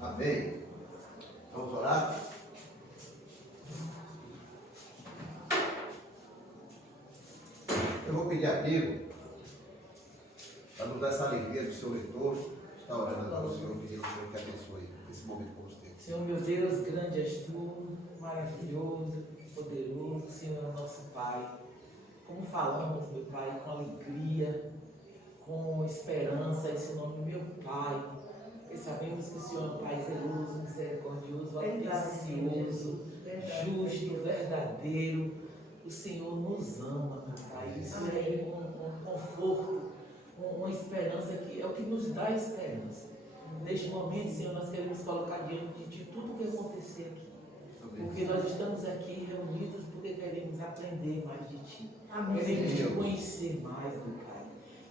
Amém. Vamos orar? Eu vou pedir a Bíblia para nos dar essa alegria do seu leitor. Está orando para o Senhor, pedindo ao Senhor que abençoe esse momento com você. Senhor, meu Deus, grande és tu, maravilhoso, poderoso, Senhor, é o nosso Pai. Como falamos, meu Pai, com alegria, com esperança, esse nome, meu Pai. Porque sabemos que o Senhor é um Pai zeloso, misericordioso, atencioso, justo, verdadeiro. O Senhor nos ama, meu Pai. Isso é um conforto, uma esperança que é o que nos dá esperança. Neste momento, Senhor, nós queremos colocar diante de Ti tudo o que acontecer aqui. Porque nós estamos aqui reunidos porque queremos aprender mais de Ti. Amém. Queremos Te conhecer mais, meu Pai.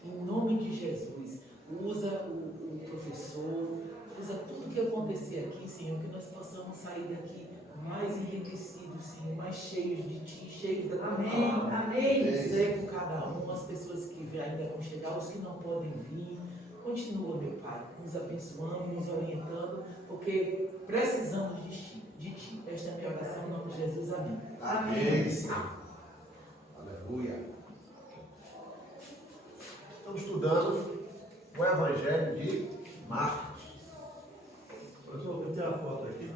Em nome de Jesus, usa o professor, usa tudo o que acontecer aqui, Senhor, que nós possamos sair daqui mais enriquecidos, Senhor, mais cheios de Ti, cheios da Tua palavra. Amém. Ser com cada um, as pessoas que ainda vão chegar, os que não podem vir. Continua, meu Pai, nos abençoando, nos orientando, porque precisamos de Ti. Esta é a minha oração em nome de Jesus. Amém. Amém, Senhor. Aleluia. Estamos estudando o Evangelho de Marcos. Professor, eu tenho a foto aqui.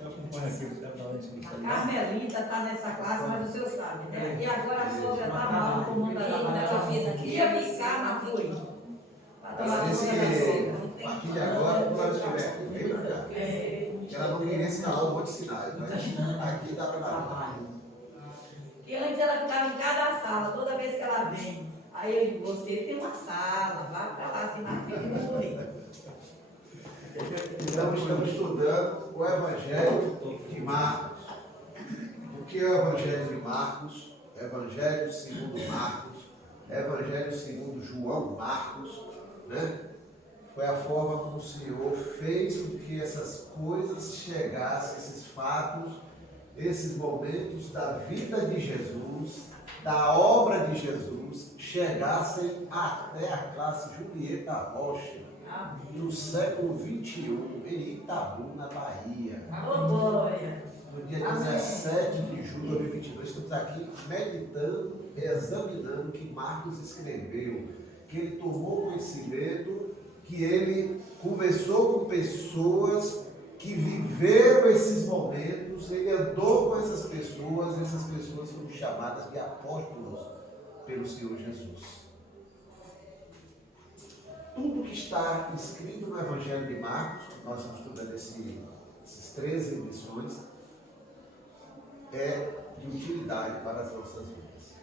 Eu acompanho aqui o que está falando em A Carmelita está nessa classe, mas o senhor sabe, né? E agora a sogra está mal, como que eu fiz aqui. Ia ficar, mas foi. Ela disse que a partir de agora, quando ela estiver com meio pra cá, que ela não queria ensinar um monte de sinais, mas aqui dá para dar. E antes ela ficava em cada sala, toda vez que ela vem. Aí eu digo, você tem uma sala, vá para lá, assim, na figura. Então, estamos estudando o Evangelho de Marcos. O que é o Evangelho de Marcos? Evangelho segundo Marcos, Evangelho segundo João Marcos, né? Foi a forma como o Senhor fez com que essas coisas chegassem, esses fatos, esses momentos da vida de Jesus, da obra de Jesus, chegassem até a classe Julieta Rocha, no século XXI, em Itabu, na Bahia. No dia 17 de julho de 2022, estamos aqui meditando, examinando o que Marcos escreveu, que ele tomou conhecimento, que ele conversou com pessoas que viveram esses momentos, ele andou com essas pessoas foram chamadas de apóstolos pelo Senhor Jesus. Tudo que está escrito no Evangelho de Marcos, nós estamos estudando esses 13 lições, é de utilidade para as nossas vidas.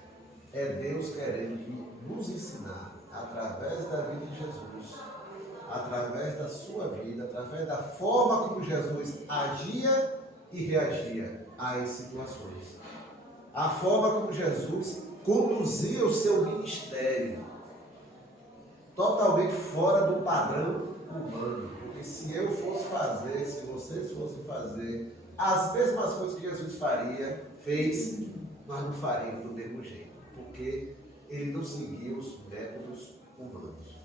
É Deus querendo nos ensinar, através da vida de Jesus, através da sua vida, através da forma como Jesus agia e reagia às situações. A forma como Jesus conduzia o seu ministério, totalmente fora do padrão humano. Porque se eu fosse fazer, se vocês fossem fazer as mesmas coisas que Jesus fez, nós não faríamos do mesmo jeito. Porque ele não seguia os métodos humanos.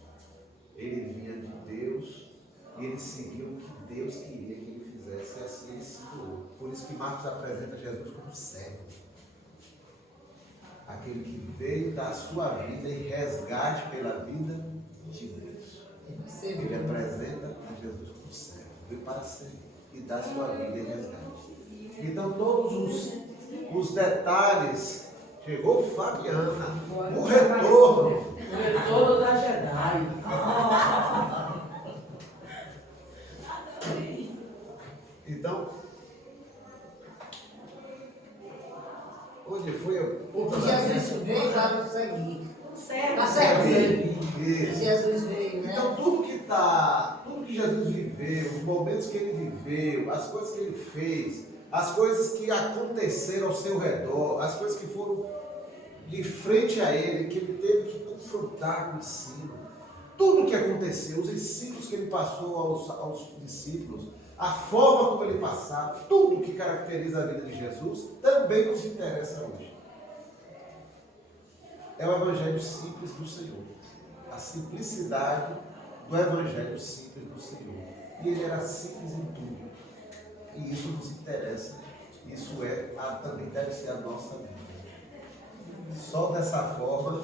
Ele vinha de Deus e ele seguia o que Deus queria que ele fizesse. E assim ele se doou. Por isso que Marcos apresenta Jesus como servo. Aquele que veio dar a sua vida em resgate pela vida de Deus. Ele apresenta a Jesus como servo. Veio para servir e dar a sua vida em resgate. Então todos os detalhes. Chegou Fabiana, o retorno. O retorno da Jedi. Então, onde foi a ponta da Jesus veio para nos seguir. Serve. Para servir. Isso. Jesus veio, né? Então tudo que Jesus viveu, os momentos que ele viveu, as coisas que ele fez, as coisas que aconteceram ao seu redor, as coisas que foram de frente a ele, que ele teve que confrontar com o ensino, tudo o que aconteceu, os ensinos que ele passou aos discípulos, a forma como ele passava, tudo que caracteriza a vida de Jesus, também nos interessa hoje. É o Evangelho simples do Senhor. A simplicidade do Evangelho simples do Senhor. e ele era simples em tudo. E isso nos interessa. Isso também deve ser a nossa vida. Só dessa forma.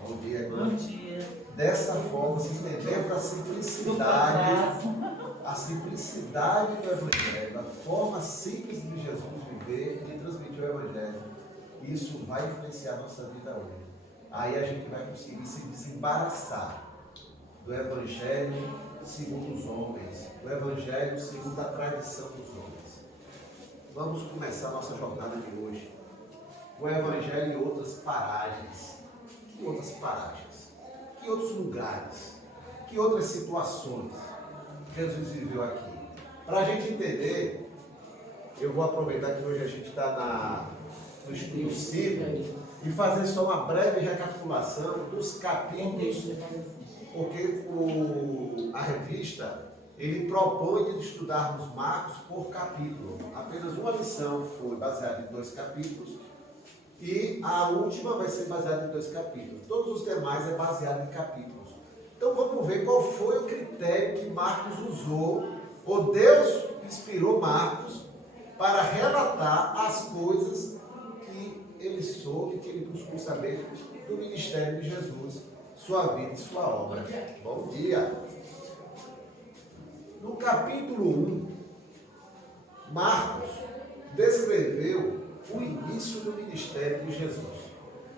Bom dia, irmã. Bom dia. Dessa forma, se entendendo a simplicidade do Evangelho, a forma simples de Jesus viver e de transmitir o Evangelho, isso vai influenciar a nossa vida hoje. Aí a gente vai conseguir se desembaraçar do Evangelho segundo os homens, do Evangelho segundo a tradição dos homens. Vamos começar a nossa jornada de hoje. O Evangelho em outras paragens. Que outras paragens? Que outros lugares? Que outras situações Jesus viveu aqui? Para a gente entender, eu vou aproveitar que hoje a gente está no estudo cívico e fazer só uma breve recapitulação dos capítulos, porque a revista ele propõe de estudarmos Marcos por capítulo. Apenas uma lição foi baseada em 2 capítulos e a última vai ser baseada em 2 capítulos. Todos os demais é baseado em capítulos. Então vamos ver qual foi o critério que Marcos usou, ou Deus inspirou Marcos para relatar as coisas que ele soube, que ele buscou saber do ministério de Jesus, sua vida e sua obra. Bom dia! No capítulo 1, Marcos descreveu o início do ministério de Jesus,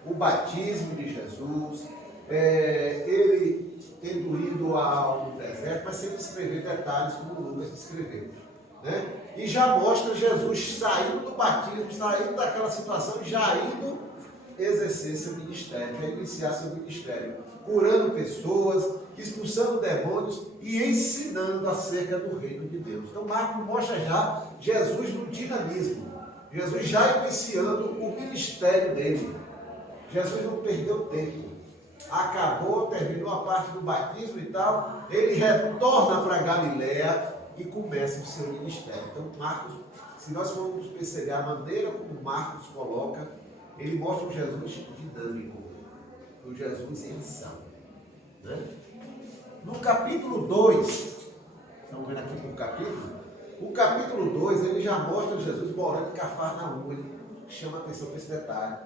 o batismo de Jesus, ele tendo ido ao deserto, mas sem escrever detalhes como Lucas escreveu, né? E já mostra Jesus saindo do batismo, saindo daquela situação, já indo exercer seu ministério, já iniciar seu ministério, curando pessoas, expulsando demônios e ensinando acerca do reino de Deus. Então Marcos mostra já Jesus no dinamismo, Jesus já iniciando o ministério dele. Jesus não perdeu tempo. Acabou, terminou a parte do batismo e tal, ele retorna para Galiléia e começa o seu ministério. Então Marcos, se nós formos perceber a maneira como Marcos coloca, ele mostra um Jesus dinâmico, um Jesus em ação, né? No capítulo 2, estamos vendo aqui o capítulo 2, ele já mostra Jesus morando em Cafarnaum. Ele chama a atenção para esse detalhe.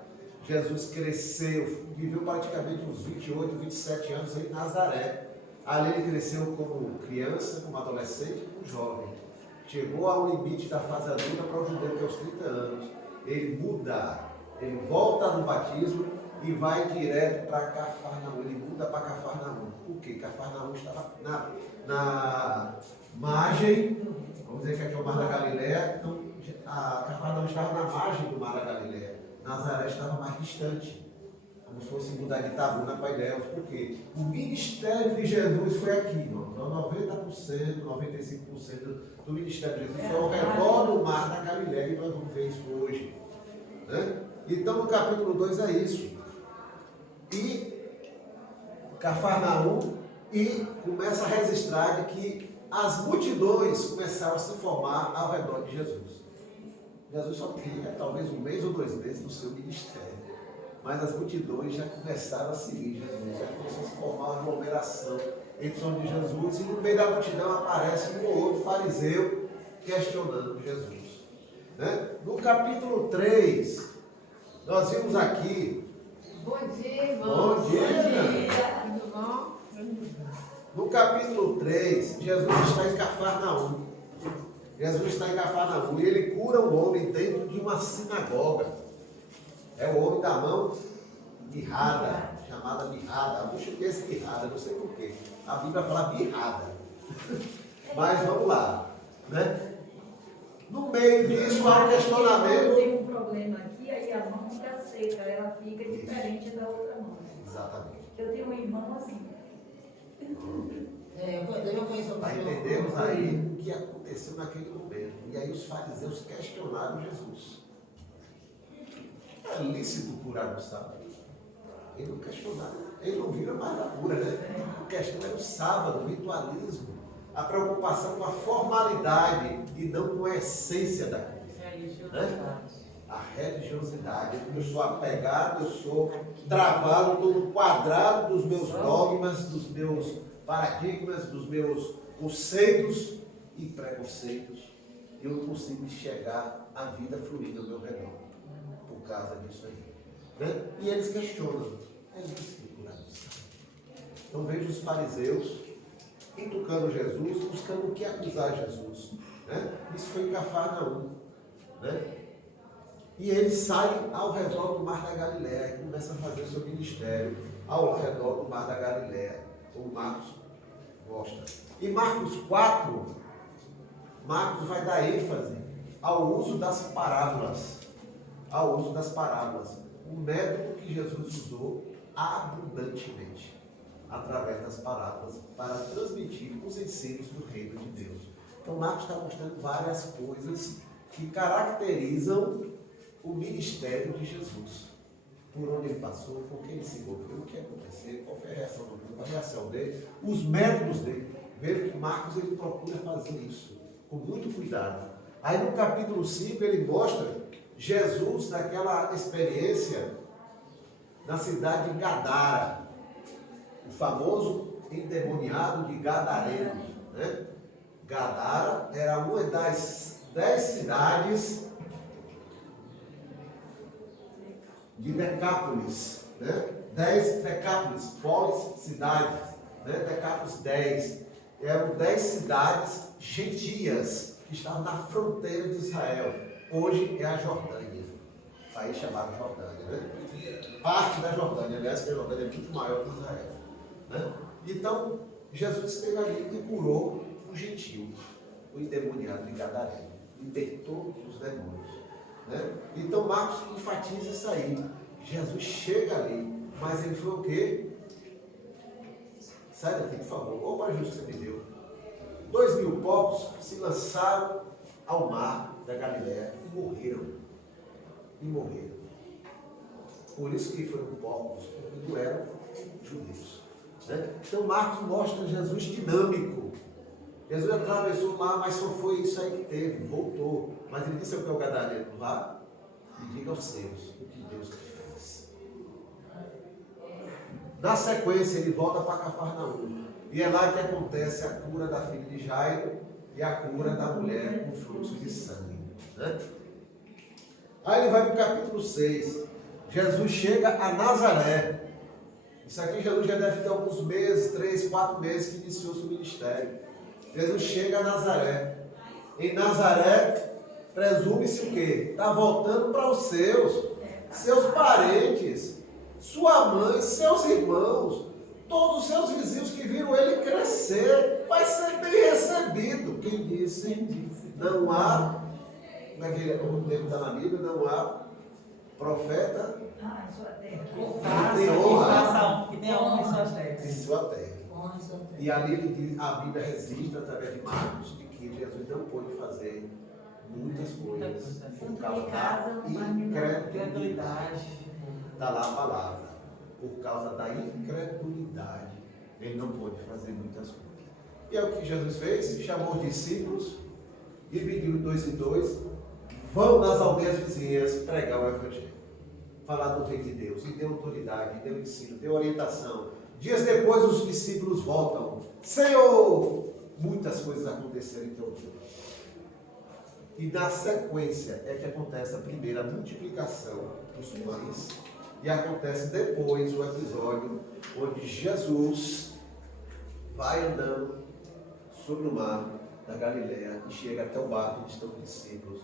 Jesus cresceu, viveu praticamente uns 28, 27 anos em Nazaré. Ali ele cresceu como criança, como adolescente, como jovem. Chegou ao limite da fase adulta para o judeu, que é aos 30 anos. Ele muda, ele volta no batismo e vai direto para Cafarnaum. Ele muda para Cafarnaum. Por quê? Cafarnaum estava na margem, vamos dizer que aqui é o Mar da Galiléia, então a Cafarnaum estava na margem do Mar da Galiléia. Nazaré estava mais distante, como se fosse mudar de Itabuna para Ilhéus. Por quê? O ministério de Jesus foi aqui, irmão. Então 90%, 95% do ministério de Jesus foi ao redor do Mar da Galiléia, e nós vamos ver isso hoje, né? Então no capítulo 2 é isso. E Cafarnaum, e começa a registrar de que as multidões começaram a se formar ao redor de Jesus. Jesus só tinha talvez 1 mês ou 2 meses no seu ministério, mas as multidões já começaram a seguir Jesus, já começou a se formar uma aglomeração em torno de Jesus, e no meio da multidão aparece um ou outro fariseu questionando Jesus, né? No capítulo 3, nós vimos aqui. Bom dia, irmão. Bom dia. Tudo bom? No capítulo 3, Jesus está em Cafarnaum. Jesus está em Cafarnaum e ele cura um homem dentro de uma sinagoga. É o homem da mão mirrada, chamada mirrada. Eu chutei esse mirrada, não sei porquê. A Bíblia fala mirrada. Mas vamos lá, né? No meio disso há um questionamento. Tem um problema aqui, aí a mão fica seca, ela fica diferente da outra mão. Exatamente. Eu tenho um irmão assim. Eu conheço Para entendermos aí o que aconteceu naquele momento. E aí os fariseus questionaram Jesus. É lícito curar no sábado? Ele não questionava, ele não vira mais da cura, né? A questão era o sábado, o ritualismo, a preocupação com a formalidade e não com a essência da coisa. Né? A religiosidade. Eu sou apegado, eu sou travado, estou no quadrado dos meus dogmas, dos meus paradigmas, dos meus conceitos e preconceitos, eu não consigo enxergar a vida fluindo ao meu redor, por causa disso aí. Né? E eles questionam, então vejo os fariseus entucando Jesus, buscando o que acusar Jesus. Né? Isso foi em Cafarnaum. Né? E eles saem ao redor do Mar da Galileia e começam a fazer o seu ministério ao redor do Mar da Galileia, como Marcos gosta. Em Marcos 4, Marcos vai dar ênfase ao uso das parábolas. Ao uso das parábolas. O método que Jesus usou abundantemente através das parábolas para transmitir os ensinos do reino de Deus. Então Marcos está mostrando várias coisas que caracterizam o ministério de Jesus. Por onde ele passou, com quem ele se envolveu, o que aconteceu, qual foi a reação do grupo, a reação dele, os métodos dele. Veja que Marcos ele procura fazer isso com muito cuidado. Aí no capítulo 5 ele mostra Jesus naquela experiência na cidade de Gadara, o famoso endemoniado de Gadareno. Né? Gadara era uma das 10 cidades de Decápolis, né? 10 Decápolis, polis, cidades, né? Decápolis 10, eram 10 cidades gentias que estavam na fronteira de Israel. Hoje é a Jordânia, país chamado Jordânia, né? Parte da Jordânia, aliás, que a Jordânia é muito maior que Israel, né? Então, Jesus esteve ali e curou um gentio, o endemoniado de Gadareno, libertou os demônios. Né? Então Marcos enfatiza isso aí. Jesus chega ali, mas ele foi o quê? Sai daqui, por favor. Olha o prejuízo que você me deu. 2.000 povos se lançaram ao mar da Galileia e morreram. E morreram. Por isso que foram povos, porque não eram judeus. Né? Então Marcos mostra Jesus dinâmico. Jesus atravessou o mar, mas só foi isso aí que teve, voltou. Mas ele disse ao que é o Gadareno, vá e diga aos seus o que Deus fez. Na sequência, ele volta para Cafarnaum. E é lá que acontece a cura da filha de Jairo e a cura da mulher com fluxo de sangue. Né? Aí ele vai para o capítulo 6. Jesus chega a Nazaré. Isso aqui Jesus já deve ter alguns meses, 3, 4 meses que iniciou seu ministério. Jesus chega a Nazaré. Em Nazaré, presume-se o quê? Está voltando para os seus parentes, sua mãe, seus irmãos, todos os seus vizinhos que viram ele crescer, vai ser bem recebido. Quem disse? Não há, como está na Bíblia, não há profeta que tem honra em sua terra. E ali a Bíblia registra, através de Marcos, de que Jesus não pôde fazer muitas coisas por causa da incredulidade. Está lá a palavra. Por causa da incredulidade, ele não pôde fazer muitas coisas. E é o que Jesus fez, chamou os discípulos, dividiu 2 em 2, vão nas aldeias vizinhas pregar o Evangelho, falar do reino de Deus, e deu autoridade, deu ensino, deu orientação. Dias depois os discípulos voltam, Senhor, muitas coisas aconteceram em teu nome. E na sequência é que acontece a primeira multiplicação dos pães. E acontece depois o episódio onde Jesus vai andando sobre o mar da Galileia e chega até o barco onde estão os discípulos,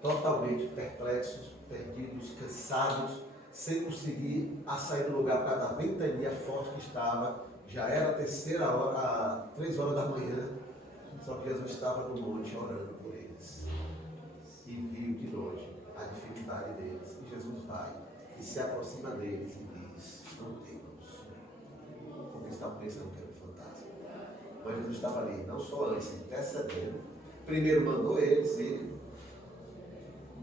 totalmente perplexos, perdidos, cansados, sem conseguir sair do lugar por causa da ventania forte que estava. Já era a 3 horas da manhã, só que Jesus estava no monte orando por eles. E viu de longe a dificuldade deles. E Jesus vai e se aproxima deles e diz, não temas. Como eles estavam pensando que era um fantasma. Mas Jesus estava ali, não só antes, intercedendo. Primeiro mandou eles irem,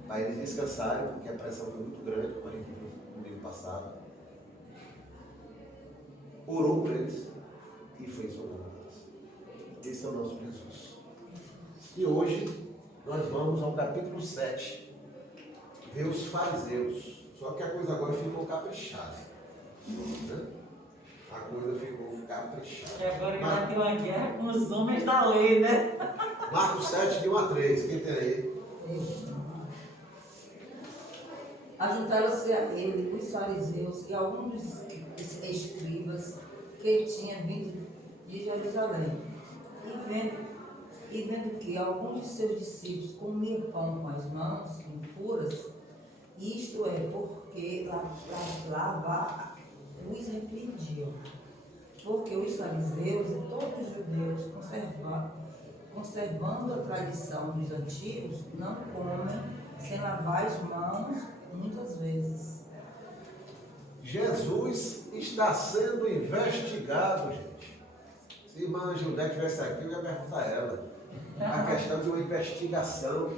para eles descansarem, porque a pressão foi muito grande, como a gente viu no domingo passado. Orou por eles e fez o nome deles. Esse é o nosso Jesus. E hoje nós vamos ao capítulo 7, ver os fariseus. Só que a coisa agora ficou caprichada. Né? a coisa ficou caprichada. E agora ele vai ter uma guerra com os homens da lei, né? Marcos 7, de 1 a 3, quem tem aí? Ajuntaram-se a ele os fariseus e alguns dos escribas que tinham vindo de Jerusalém. E vendo que alguns de seus discípulos comiam pão com as mãos impuras, isto é, porque lavar os repreendiam. Porque os fariseus e todos os judeus, conservando a tradição dos antigos, não comem sem lavar as mãos muitas vezes. Jesus está sendo investigado, gente. Se a irmã Gildé estivesse aqui, eu ia perguntar a ela. A questão de uma investigação,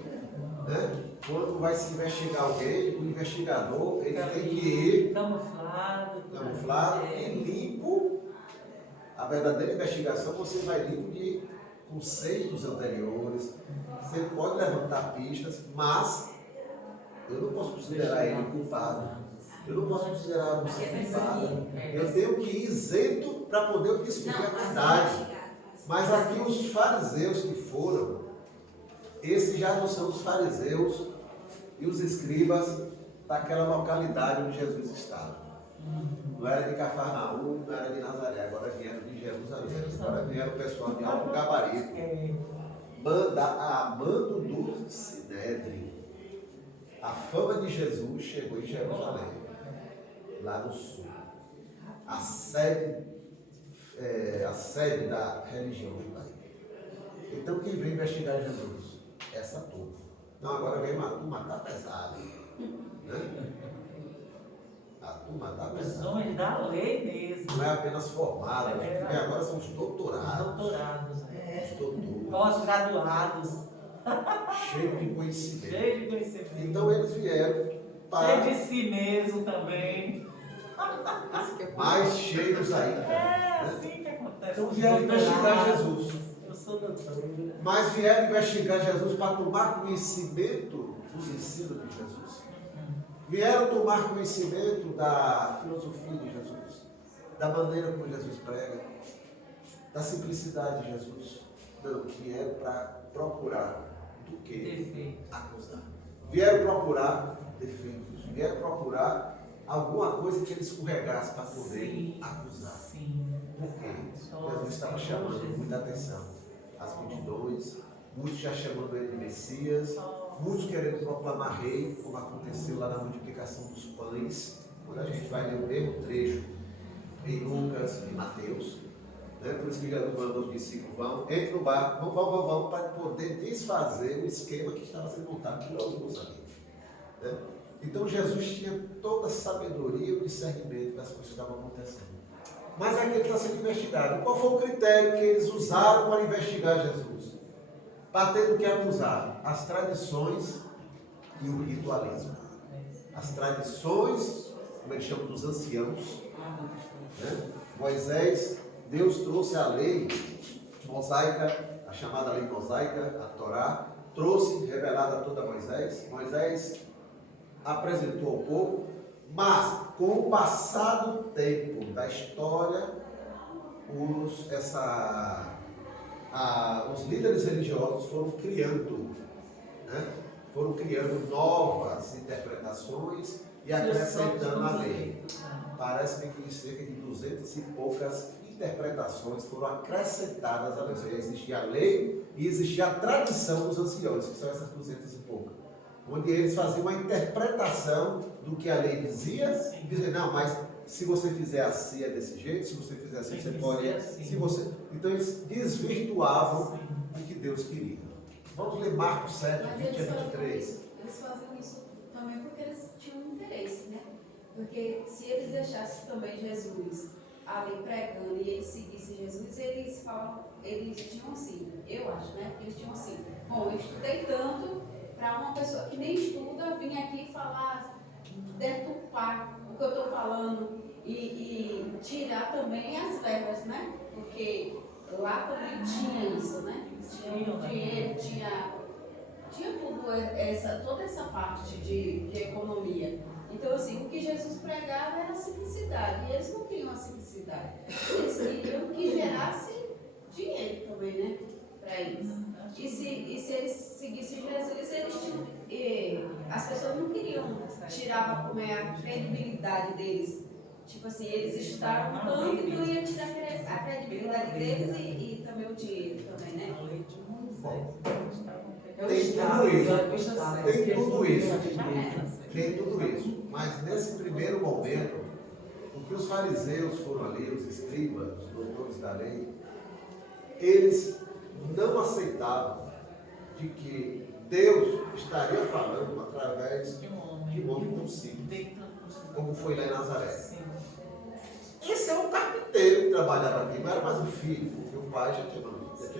né? Quando vai se investigar alguém, o investigador ele tem que ir camuflado e limpo. A verdadeira investigação você vai limpo de conceitos anteriores. Você pode levantar pistas, mas eu não posso considerar ele culpado. Eu não posso considerar você culpado. Eu tenho que ir isento para poder descobrir a verdade. Mas aqui os fariseus que foram, esses já não são os fariseus e os escribas daquela localidade onde Jesus estava. Não era de Cafarnaum, não era de Nazaré, agora vieram de Jerusalém. Agora vieram o pessoal de alto gabarito. A mando do Sinédrio. A fama de Jesus chegou em Jerusalém, lá no sul. A sede da religião judaica. Então quem veio investigar Jesus? Essa turma. Não, agora vem uma turma tá pesada. Né? A turma tá Os pesada. homens da lei mesmo. Não é apenas formada, porque agora são os doutorados. Doutorados, né? Os doutores. Pós-graduados. Cheios de conhecimento. Cheio de conhecimento. Então eles vieram para Cheio de si mesmo também. mais cheios ainda. É né? assim que acontece. Então vieram investigar Doutorado. Jesus. Eu sou doutora. Mas vieram investigar Jesus para tomar conhecimento dos ensinos de Jesus. Vieram tomar conhecimento da filosofia de Jesus, da maneira como Jesus prega, da simplicidade de Jesus. Não, vieram para procurar do que? Defeito. Acusar. Vieram procurar defeitos, vieram procurar alguma coisa que ele escorregasse para poder Sim. acusar. Sim. Por quê? Jesus estava chamando muita atenção. As multidões, muitos já chamando ele de Messias, muitos querendo proclamar rei, como aconteceu lá na multiplicação dos pães, quando a gente vai ler o mesmo trecho em Lucas e Mateus. Né? Por isso que Jesus mandou os discípulos, entre no barco, vão, para poder desfazer o esquema que estava sendo montado por alguns ali. Né? Então Jesus tinha toda a sabedoria e o discernimento das coisas que estavam acontecendo. Mas aqui ele está sendo investigado. Qual foi o critério que eles usaram para investigar Jesus? Para ter do que acusar? As tradições e o ritualismo. As tradições, como eles chamam dos anciãos, né? Moisés, Deus trouxe a lei mosaica, a chamada lei mosaica, a Torá, trouxe, revelada a toda Moisés. Moisés apresentou ao povo, mas com o passar do tempo da história, os líderes religiosos foram criando, né? Foram criando novas interpretações e acrescentando a lei. Parece que cerca de 200 e poucas interpretações foram acrescentadas à lei. Ou seja, existia a lei e existia a tradição dos anciões, que são essas 200 e poucas. Onde eles faziam uma interpretação do que a lei dizia, e dizer, não, mas se você fizer assim é desse jeito, se você fizer assim, você pode. Assim. Então eles desvirtuavam o que Deus queria. Vamos ler Marcos 7, Mas 20 eles a 23. Eles faziam isso também porque eles tinham interesse, né? Porque se eles deixassem também Jesus ali pregando e eles seguissem Jesus, eles tinham assim, eu acho, né? Eles tinham assim, bom, eu estudei tanto para uma pessoa que nem estuda vir aqui falar, deturpar o que eu estou falando e tirar também as verbas, né? Porque lá também tinha isso, né? Tinha dinheiro, tinha tudo toda essa parte de economia. Então, assim, o que Jesus pregava era a simplicidade. E eles não queriam a simplicidade. Eles queriam que gerasse dinheiro também, né? Para eles. E se eles seguissem Jesus, eles tinham. As pessoas não queriam tirar a credibilidade deles. Tipo assim, eles estudaram tanto que não ia tirar a credibilidade deles e também o dinheiro também, né? Tem tudo isso. Tem tudo isso. Mas nesse primeiro momento, o que os fariseus foram ali, os escribas, os doutores da lei, eles não aceitavam de que Deus estaria falando através de um homem tão simples, como foi lá em Nazaré. Esse é um carpinteiro que trabalhava aqui, não era mais o filho, porque o pai já tinha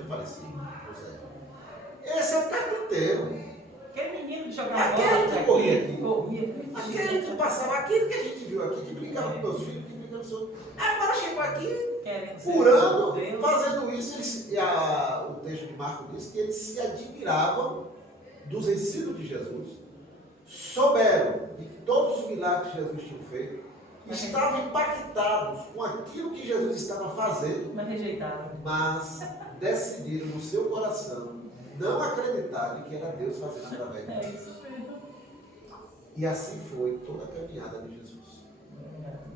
falecido, José. Esse é o carpinteiro. Aquele menino que jogava Aquele que corria aqui. corria, Aquele que passava, aquele que a gente viu aqui, que brincava com meus filhos, que brincava com os outros. Agora chegou aqui, curando, fazendo isso. O texto de Marcos diz que eles se admiravam dos ensinos de Jesus, souberam de todos os milagres que Jesus tinha feito, estavam impactados com aquilo que Jesus estava fazendo, mas rejeitaram. mas decidiram no seu coração não acreditar de que era Deus fazendo através deles. E assim foi toda a caminhada de Jesus.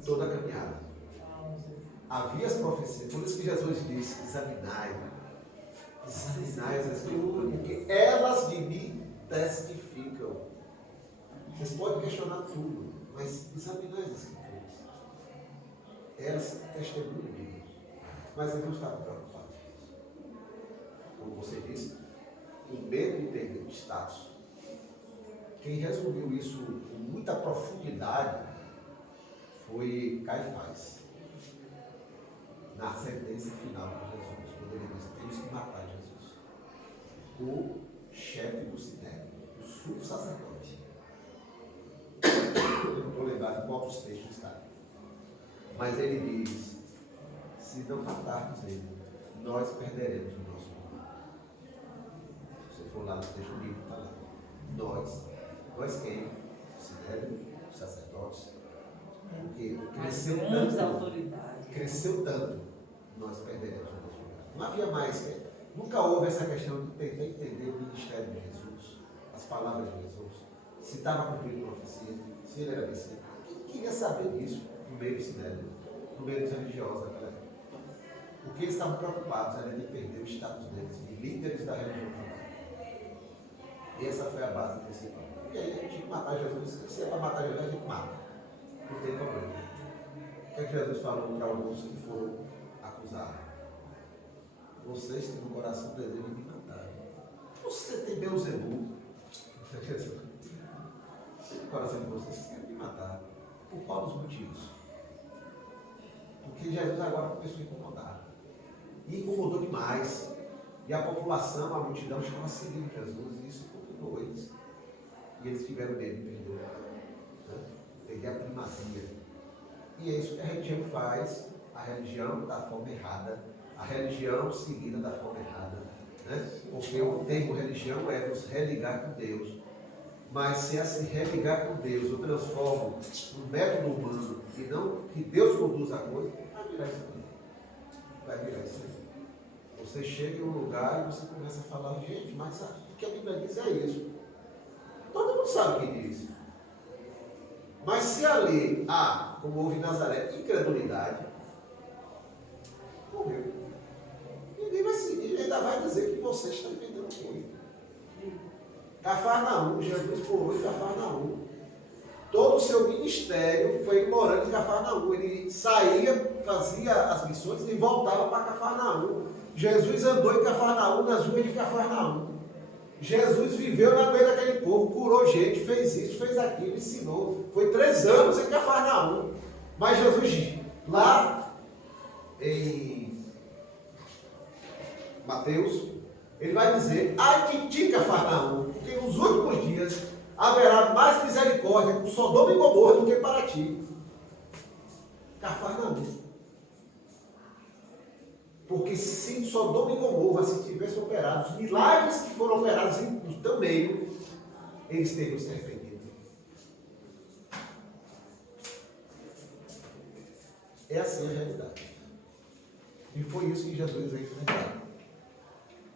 Toda a caminhada. Havia as profecias, por isso que Jesus disse: examinai as escrituras, porque elas de mim testificam. Vocês podem questionar tudo, mas examinai as escrituras. Elas testemunham de mim. Mas eles não estavam preocupados. Como você disse, o medo de perder o status. Quem resolveu isso com muita profundidade foi Caifás, na sentença final de Jesus, quando ele disse: temos que matar Jesus. O chefe do sinédrio, o sumo sacerdote. Eu não estou lembrado em qual dos textos está. Mas ele diz: se não matarmos ele, nós perderemos o nosso nome. Se você for lá no texto bíblico, está lá. Nós quem? O sinédrio, os sacerdotes. Porque cresceu tanto, nós perderemos o nosso lugar. Não havia mais, nunca houve essa questão de tentar entender o ministério de Jesus, as palavras de Jesus, se estava cumprindo profecia, se ele era Messias. Quem queria saber disso no meio do sinédrio, no meio dos religiosos daquela época? O que eles estavam preocupados era de perder o status deles, de líderes da religião também. E essa foi a base principal. E aí a gente tinha que matar Jesus. Se é para matar Jesus, a gente mata. Não tem problema. O que é que Jesus falou para alguns que foram acusados? Vocês têm no coração o desejo de me matar. Você tem Beelzebul. No coração de vocês querem me matar. Por qual dos motivos? Porque Jesus agora começou a incomodar. E incomodou demais. E a população, a multidão, estava seguindo Jesus. E isso incomodou eles. E eles tiveram medo de perder, perder a primazia. E é isso que a religião faz. A religião da forma errada. A religião seguida da forma errada. Porque o termo religião é nos religar com Deus. Mas se esse religar com Deus eu transformo num método humano e não que Deus conduz a coisa, vai virar isso aqui. Vai virar isso aqui. Você chega em um lugar e você começa a falar: gente, mas o que a Bíblia diz é isso. Todo mundo sabe o que diz. Mas se ali há, como houve em Nazaré, incredulidade, morreu. Ninguém vai seguir, ainda vai dizer que você está inventando coisa. Cafarnaum, Jesus morou em Cafarnaum. Todo o seu ministério foi morando em Cafarnaum. Ele saía, fazia as missões e voltava para Cafarnaum. Jesus andou em Cafarnaum, nas ruas de Cafarnaum. Jesus viveu na meio daquele povo, curou gente, fez isso, fez aquilo, ensinou. Foi 3 anos em Cafarnaum. Mas Jesus, lá em Mateus, ele vai dizer: ai de ti, Cafarnaum, porque nos últimos dias haverá mais misericórdia com Sodoma e Gomorra do que para ti. Cafarnaum. Porque se Sodoma e Gomorra se tivessem operado os milagres que foram operados no teu meio, eles teriam se arrependido. É assim a realidade. E foi isso que Jesus veio enfrentar.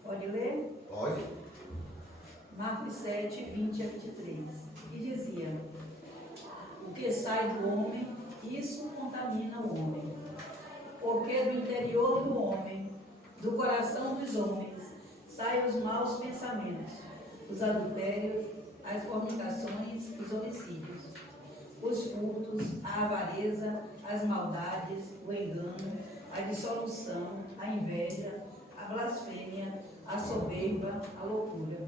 Pode ler? Olha, Marcos 7, 20 a 23. E dizia: o que sai do homem, isso contamina o homem. Porque do interior do homem, do coração dos homens, saem os maus pensamentos, os adultérios, as fornicações, os homicídios, os furtos, a avareza, as maldades, o engano, a dissolução, a inveja, a blasfêmia, a soberba, a loucura.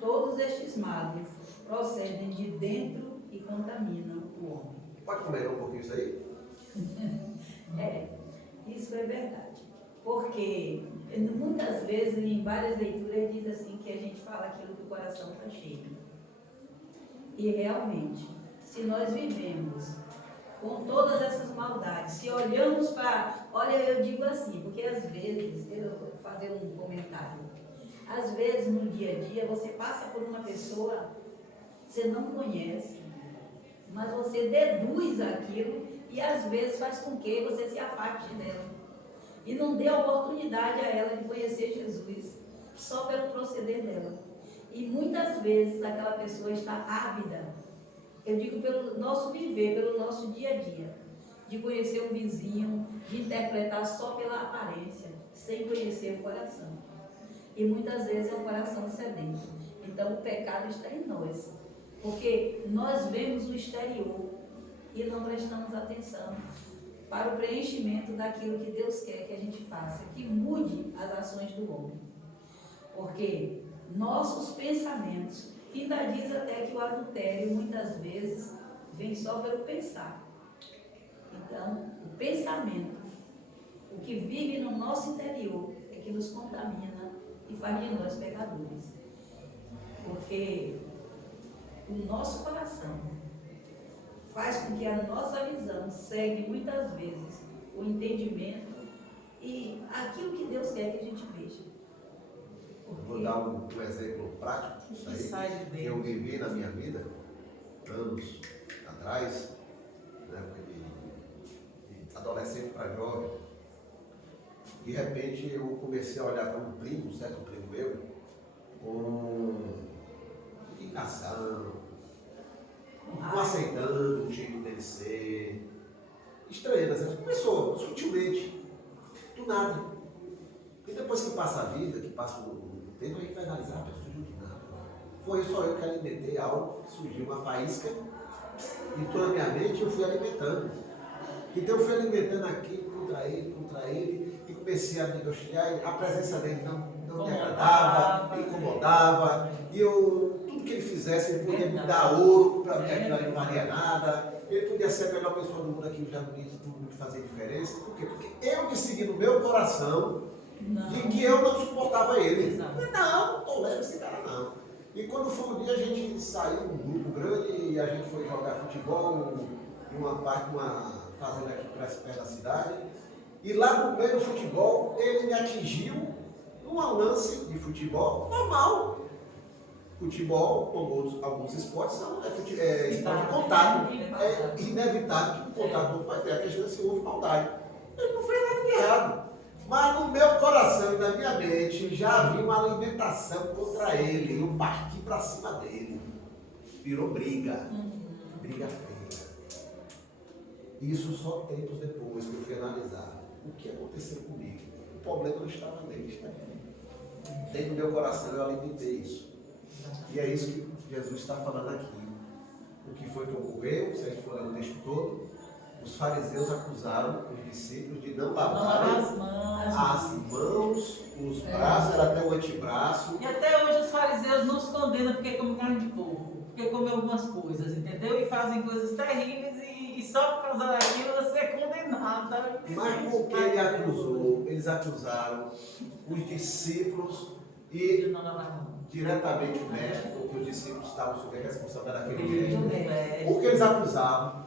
Todos estes males procedem de dentro e contaminam o homem. pode comer um pouquinho isso aí? Isso é verdade. Porque muitas vezes, em várias leituras, diz assim que a gente fala aquilo que o coração está cheio. E realmente, se nós vivemos com todas essas maldades, se olhamos para... Olha, eu digo assim, porque às vezes, eu vou fazer um comentário, às vezes no dia a dia você passa por uma pessoa que você não conhece, mas você deduz aquilo e às vezes faz com que você se afaste dela. E não dê oportunidade a ela de conhecer Jesus só pelo proceder dela. E muitas vezes aquela pessoa está ávida, eu digo pelo nosso viver, pelo nosso dia a dia, de conhecer um vizinho, de interpretar só pela aparência, sem conhecer o coração. E muitas vezes é um coração sedento. Então o pecado está em nós, porque nós vemos o exterior e não prestamos atenção para o preenchimento daquilo que Deus quer que a gente faça, que mude as ações do homem. Porque nossos pensamentos, ainda diz até que o adultério muitas vezes vem só pelo pensar. Então, o pensamento, o que vive no nosso interior, é que nos contamina e faz de nós pecadores. Porque o nosso coração faz com que a nossa visão segue muitas vezes o entendimento e aquilo que Deus quer que a gente veja. Eu vou dar um exemplo prático disso aí, que eu vivi na minha vida, anos atrás, na época de adolescente para jovem. De repente eu comecei a olhar para um primo, um certo primo meu, com indicação, não aceitando o jeito dele ser, estranhando, assim, começou sutilmente, do nada. E depois que passa a vida, que passa o tempo, a gente vai analisar, mas surgiu do nada. Foi só eu que alimentei algo, que surgiu uma faísca, e toda a minha mente eu fui alimentando. Então eu fui alimentando aquilo contra ele, e comecei a negociar, a presença dele não me agradava, me incomodava, e tudo que ele fizesse, ele podia me dar ouro, para mim aquilo ali não valia nada, ele podia ser a melhor pessoa do mundo, aquilo já não ia fazer diferença. Por quê? Porque eu decidi no meu coração de que eu não suportava ele. Não tolero esse cara não. E quando foi um dia, a gente saiu, um grupo grande, e a gente foi jogar futebol em uma fazenda aqui perto da cidade. E lá no meio do futebol, ele me atingiu num lance de futebol normal. Futebol, como alguns esportes, é esporte de contato. É inevitável que o contato não vai ter a questão se houve maldade. Ele não fez nada de errado. Mas no meu coração e na minha mente já havia uma alimentação contra ele. Eu parti para cima dele. Virou briga. Briga feia. Isso só tempos depois que eu fui analisar o que aconteceu comigo. O problema não estava nele, está em mim. Dentro do meu coração eu alimentei isso. E é isso que Jesus está falando aqui. O que foi que ocorreu, se a gente for ler o texto todo, os fariseus acusaram os discípulos de não lavarem as mãos, os braços, era até o antebraço. E até hoje os fariseus não se condenam porque comem carne de porco, porque comem algumas coisas, entendeu? E fazem coisas terríveis e só por causa daquilo você é condenado. Mas por que ele acusou? Eles acusaram os discípulos e diretamente o mestre, porque os discípulos estavam sob a responsabilidade daquele mestre. O que eles acusavam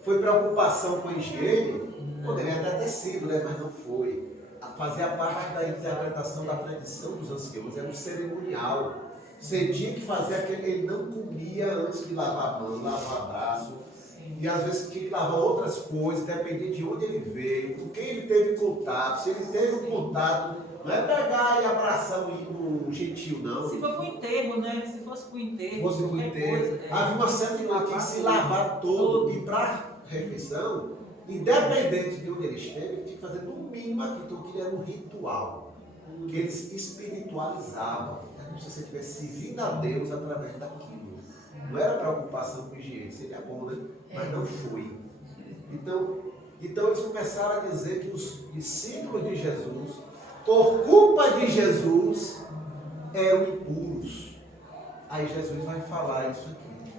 foi preocupação com a higiene, poderia até ter sido, né? Mas não foi. Fazia parte da interpretação da tradição dos anciãos, era um cerimonial. Você tinha que fazer aquele, ele não comia antes de lavar a mão, lavar o braço. E às vezes tinha que lavar outras coisas, dependia de onde ele veio, com quem ele teve contato. Se ele teve um contato, não é pegar e abraçar um gentil, não. Se for pro enterro, né? Se fosse pro enterro, Fosse pro qualquer enterro. coisa, é. Havia uma certa que tinha que se lavar todo. E para refeição, independente de onde ele esteve, ele tinha que fazer no mínimo aquilo. Então aquilo era um ritual que eles espiritualizavam. É como se você estivesse servindo a Deus através daquilo. Não era preocupação com higiene, seria bom, né? Mas não foi. Então eles começaram a dizer que os discípulos de Jesus, por culpa de Jesus, eram impuros. Aí Jesus vai falar isso aqui.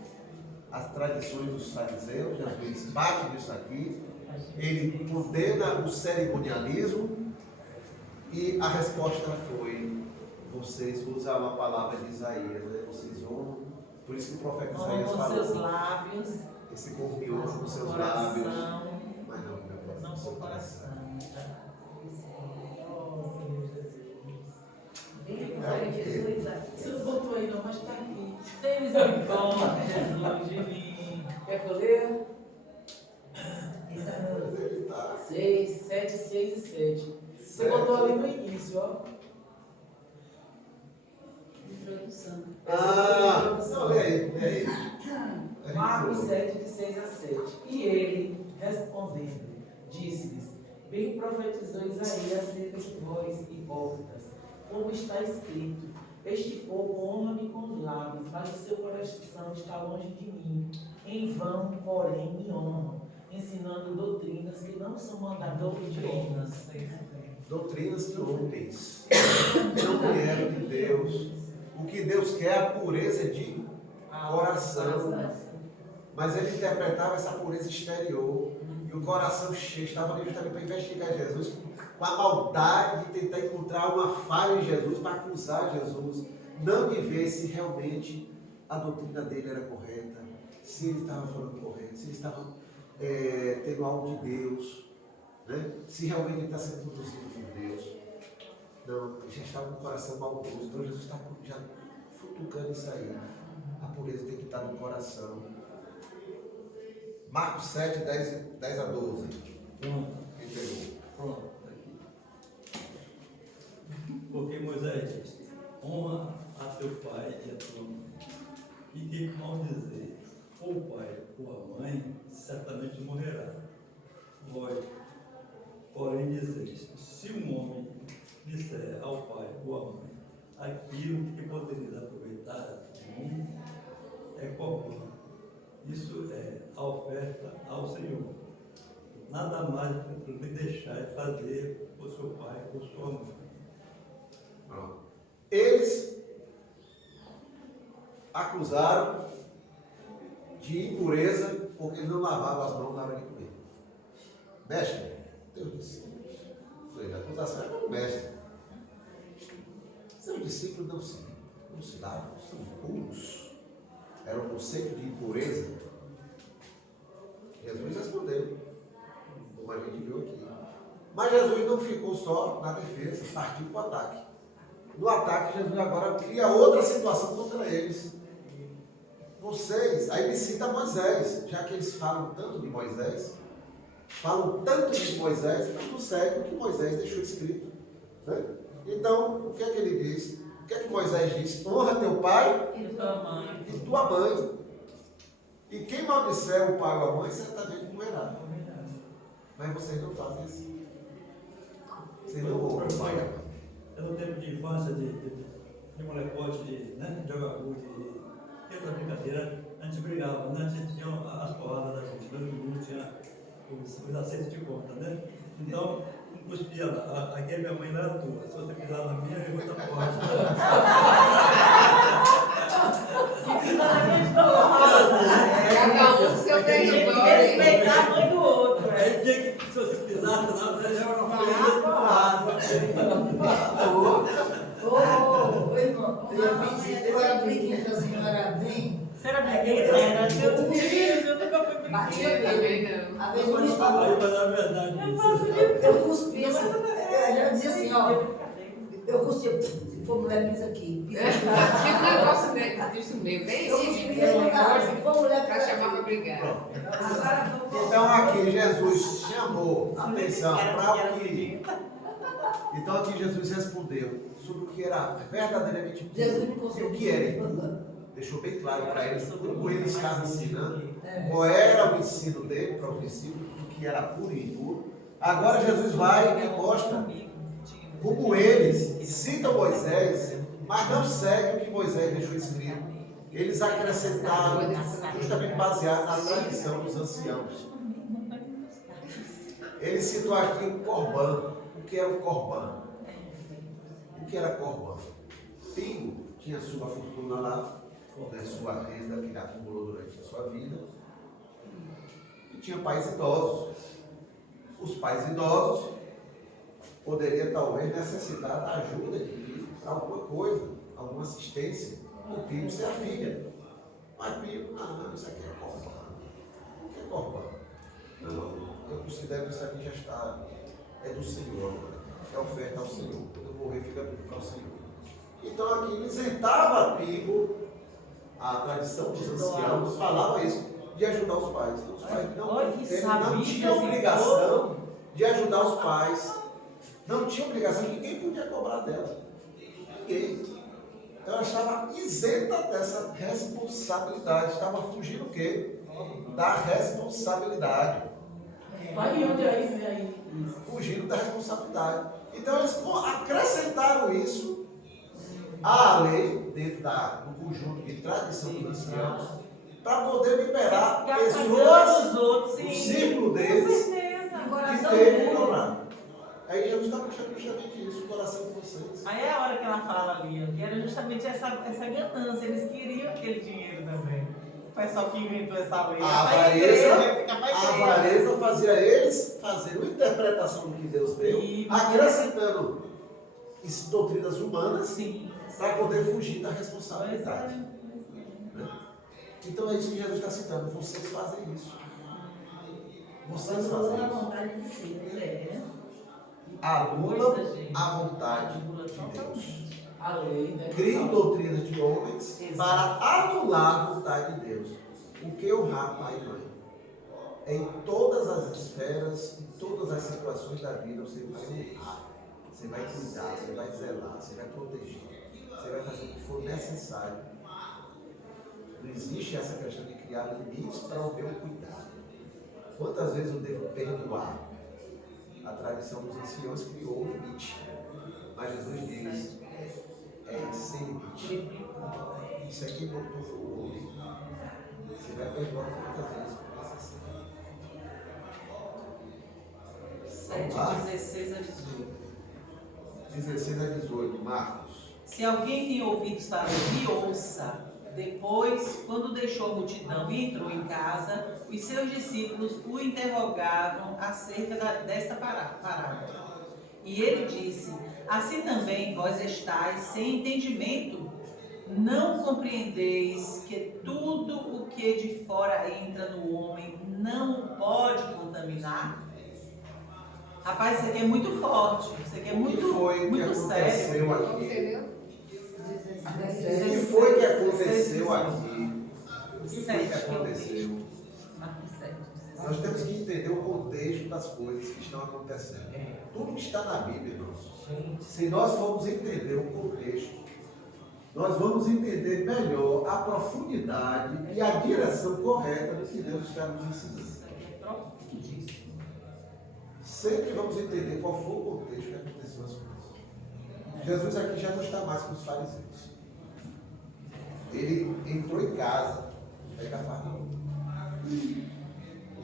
As tradições dos fariseus, Jesus bate nisso aqui, ele condena o cerimonialismo e a resposta foi: vocês usam uma palavra de Isaías, né? Vocês honram. Por isso que o profeta Isaías Com falou: seus lábios, esse povo me honra com seus coração, lábios, mas não com meu coração. não com o coração. Oh, Senhor Jesus. Jesus aqui. Você não botou aí não, mas tá aqui. Tem misericórdia, Jesus, de mim. Quer que eu leia? 6, 7, 6 e 7. Você botou ali no início, ó. Introdução. Não, lê aí. Marcos 7, de 6 a 7. E ele, respondendo, disse-lhes: bem profetizou Isaías acerca de vós, hipócritas, como está escrito: este povo honra-me com os lábios, mas o seu coração está longe de mim. Em vão, porém, me honram, ensinando doutrinas que não são mandadas de homens. Doutrinas de homens, não vieram de Deus. O que Deus quer é a pureza de coração. Mas ele interpretava essa pureza exterior. E o coração cheio estava ali justamente para investigar Jesus, com a maldade de tentar encontrar uma falha em Jesus, para acusar Jesus, não de ver se realmente a doutrina dele era correta, se ele estava falando correto, se ele estava tendo algo de Deus, né? Se realmente ele está sendo conduzido por Deus. Não, ele já estava com o coração maldoso. Então Jesus está já futucando isso aí. A pureza tem que estar no coração. Marcos 7, 10 a 12. Pronto. Quem pegou? Pronto, aqui. Porque Moisés disse: honra a teu pai e a tua mãe. E quem maldizer ou o pai ou a mãe, certamente morrerá. Vós, porém, dizeis: se um homem disser ao pai ou à mãe aquilo que poderia aproveitar de mim, é corrupto. Isso é a oferta ao Senhor. Nada mais me deixar fazer por seu pai ou sua mãe. Não. Eles acusaram de impureza porque não lavavam as mãos na hora de comer. Mestre, Deus discípulos. Ou seja, a acusação era do mestre. Seus discípulos não se lavam, são impuros. Era o conceito de impureza. Jesus respondeu, como a gente viu aqui. Mas Jesus não ficou só na defesa, partiu para o ataque. No ataque, Jesus agora cria outra situação contra eles. Vocês, aí ele cita Moisés, já que eles falam tanto de Moisés, mas não segue o que Moisés deixou escrito. Né? Então, o que é que ele diz? O que é que Moisés diz? Honra teu pai E tua mãe. e tua mãe. E quem maldisser o pai ou a mãe, certamente morrerá. Mas vocês não fazem assim. Vocês não honram o pai e a mãe. Eu no tempo de infância, de molecote, de jogar gude, de outra brincadeira, a gente brigava, né? A gente tinha as porradas da gente, todo mundo tinha os acertos de conta, né? Então, não cuspia lá, aqui é minha mãe, não era tua, se você pisar na minha, eu vou dar porrada. Cada um com seu território. Respeitar a mãe do outro. Aí tinha que, se você pisasse lá, você já era uma Ô, irmão, eu era brinquedo da senhora bem. Você era brinquedo? Era teu filho, eu nunca fui Batia brinquedo. nele. A vez eu Aí, estava. mas na verdade, Eu cuspi assim. Eu dizia assim, ó. Eu consigo, se for mulher, pisa aqui. Pisa aqui. Tinha um negócio disso mesmo, bem Eu assim, consigo né? mandar, se for mulher, Pra pisa chamar pra aqui. brigar. Agora, Então aqui Jesus chamou a atenção para o que. Então aqui Jesus respondeu sobre o que era verdadeiramente puro Jesus me e o conseguiu. que era impuro. Deixou bem claro para eles como ele estava ensinando, É. qual era o ensino dele para o discípulo, o que era puro e impuro. Agora Jesus vai e mostra como eles citam Moisés, mas não seguem o que Moisés deixou escrito. Eles acrescentaram, justamente baseado na tradição dos anciãos. Ele citou aqui o Corban. O que era o Corban? O que era Corban? Pingo tinha sua fortuna lá, sua renda que ele acumulou durante a sua vida. E tinha pais idosos. Os pais idosos poderiam talvez necessitar da ajuda de Pingo para alguma coisa, alguma assistência. O Pingo ser a filha. Mas Pingo, não, isso aqui é Corban. O que é Corban? Não, eu considero que isso aqui já está, é do Senhor, é oferta ao Senhor. Quando eu morrer, fica tudo para o Senhor. Então aqui isentava Pingo, a tradição dos anciãos falava isso, de ajudar os pais. Então, os pais não tinham obrigação de ajudar os pais, não tinha obrigação, ninguém podia cobrar dela. Ninguém. Então ela estava isenta dessa responsabilidade, estava fugindo o quê? Da responsabilidade. Vai onde aí? Fugindo da responsabilidade. Então eles acrescentaram isso à lei, dentro do conjunto de tradição dos anciãos, para poder liberar pessoas do círculo deles que teve que cobrar. Aí Jesus está mostrando justamente isso, o coração de vocês. Aí é a hora que ela fala ali, que era justamente essa ganância, eles queriam aquele dinheiro também. O pessoal que inventou essa lei. A avareza fazia eles fazer uma interpretação do que Deus deu, acrescentando doutrinas humanas para poder fugir da responsabilidade. Né? Então é isso que Jesus está citando. Vocês fazem isso. Vocês fazem isso. Anulam a vontade de Deus. A lei, né? Criam doutrinas de homens para anular a vontade de Deus. O que honrar pai e mãe? Em todas as esferas, em todas as situações da vida, você vai honrar, você vai cuidar, você vai zelar, você vai proteger, você vai fazer o que for necessário. Não existe essa questão de criar limites para o meu cuidado. Quantas vezes eu devo perdoar? A tradição dos anciãos criou um limite, mas Jesus diz: sem limite. Isso aqui botou fogo. Você vai perdoar quantas vezes for necessário. 7, 16 a 18. 16 a 18, Marcos. Se alguém tem ouvidos para ouvir, ouça. Depois, quando deixou a multidão e entrou em casa, os seus discípulos o interrogavam acerca desta parábola. E ele disse: assim também vós estáis sem entendimento? Não compreendeis que tudo o que de fora entra no homem não o pode contaminar? Rapaz, isso aqui é muito forte, isso aqui é muito sério. O que Entendeu? foi que aconteceu aqui? O que foi que 7, aconteceu? Marcos 7. Nós temos que entender o contexto das coisas que estão acontecendo. Tudo que está na Bíblia, irmãos. Se nós formos entender o contexto, nós vamos entender melhor a profundidade e a direção correta do que Deus está nos ensinando. Sempre vamos entender qual foi o contexto que aconteceu as coisas. Jesus aqui já não está mais com os fariseus. Ele entrou em casa, pega a farinha.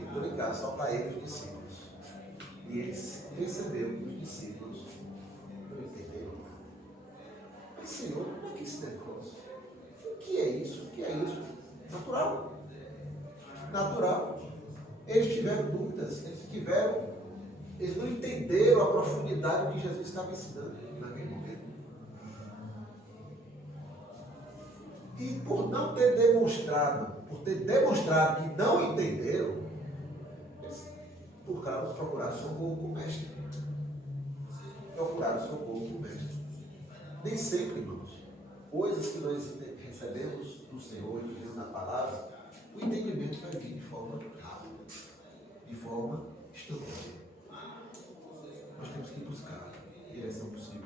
Entrou em casa, só para ele os discípulos. E eles perceberam que os discípulos não entenderam nada. Senhor, como é que esse negócio? O que é isso? O que é isso? Natural. Natural. Eles tiveram dúvidas, eles não entenderam a profundidade do que Jesus estava ensinando naquele momento. E por ter demonstrado que não entenderam, eles procuraram socorro com o mestre. Procuraram socorro com o mestre. Nem sempre, irmãos. Coisas que nós recebemos do Senhor e vivemos na palavra, o entendimento vai vir de forma rápida, de forma instantânea. Nós temos que buscar direção do Senhor,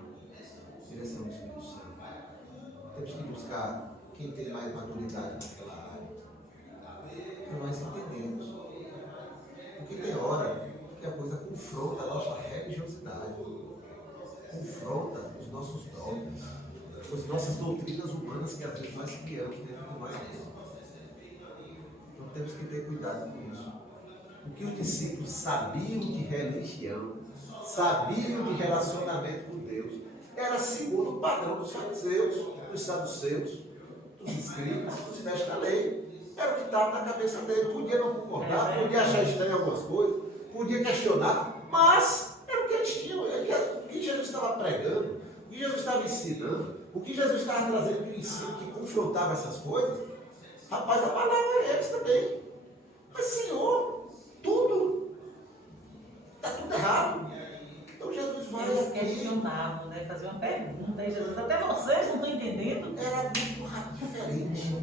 direção do Espírito Santo. Temos que buscar quem tem mais maturidade naquela área, para nós entendermos. Porque tem hora que a coisa confronta a nossa religiosidade, confronta os nossos dogmas, as nossas doutrinas humanas que às vezes nós criamos dentro de nós mesmos. Então temos que ter cuidado com isso. O que os discípulos sabiam de religião, sabiam de relacionamento com Deus, era segundo o padrão dos fariseus, dos saduceus, dos escribas, dos mestres da lei. Era o que estava na cabeça dele. Podia não concordar, podia achar estranho algumas coisas, podia questionar, mas era o que eles tinham. O que Jesus estava pregando, o que Jesus estava ensinando, o que Jesus estava trazendo de um ensino que confrontava essas coisas, rapaz, abalava eles também. Mas, Senhor, tudo está tudo errado. Então Jesus vai Eles aqui. questionavam, né? Faziam uma pergunta, e Jesus, até vocês não estão entendendo? Era muito diferente.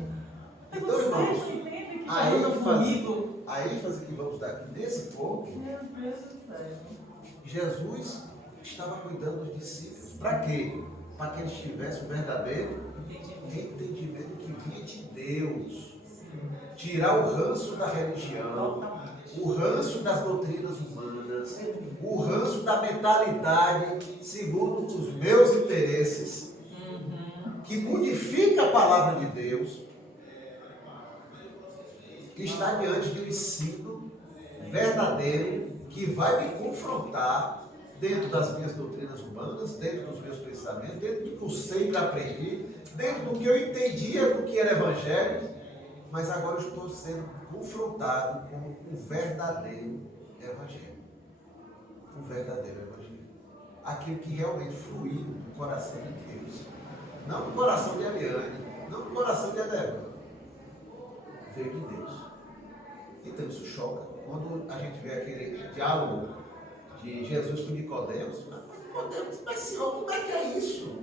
Até Então, vocês irmãos, não entendem que a estão comigo. ênfase que vamos dar aqui nesse ponto, Meu Deus do céu. Jesus estava cuidando dos discípulos. Para quê? Para que eles tivessem o verdadeiro entendimento que vinha de Deus. Tirar o ranço da religião, o ranço das doutrinas humanas, o ranço da mentalidade segundo os meus interesses, que modifica a palavra de Deus, que está diante de um ensino verdadeiro que vai me confrontar dentro das minhas doutrinas humanas, dentro dos meus pensamentos, dentro do que eu sempre aprendi, dentro do que eu entendia do que era evangelho, mas agora eu estou sendo confrontado com o verdadeiro evangelho. O verdadeiro evangelho. Aquilo que realmente fluiu do coração de Deus. Não do coração de Eliane, não do coração de Adébora. Veio de Deus. Então isso choca. Quando a gente vê aquele diálogo de Jesus com Nicodemos, mas Senhor, como é que é isso?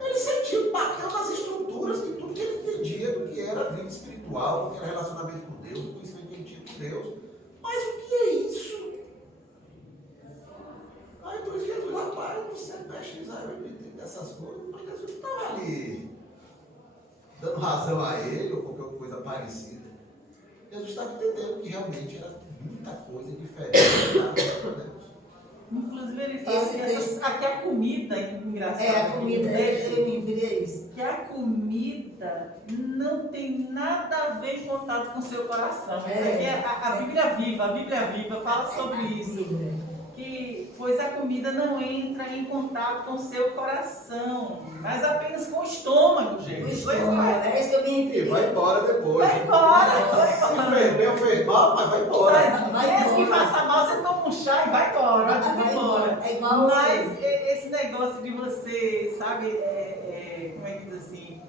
Ele sentiu, bateu nas estruturas de tudo que ele entendia do que era vida espiritual, do que era relacionamento com Deus, do conhecimento que ele tinha com Deus. Mas o que é isso? Aí então Jesus, rapaz, você mexe em Israel, eu não entendo dessas coisas, mas Jesus estava ali dando razão a ele ou qualquer coisa parecida. Jesus estava entendendo que realmente era muita coisa diferente da Deus. Inclusive ele fala que a comida, engraçado, a comida, eu me diria isso. que a comida não tem nada a ver em contato com o seu coração. Isso aqui é a Bíblia Viva fala sobre isso. Que, pois a comida não entra em contato com o seu coração, mas apenas com o estômago, gente. O estômago, é isso que eu me E referi. vai embora depois. Vai embora, Se fez bem ou fez mal, mas vai embora. Mesmo que faça mal, você toma um chá e vai embora, vai tudo embora. É igual. Mas esse negócio de você, sabe, como é que diz assim,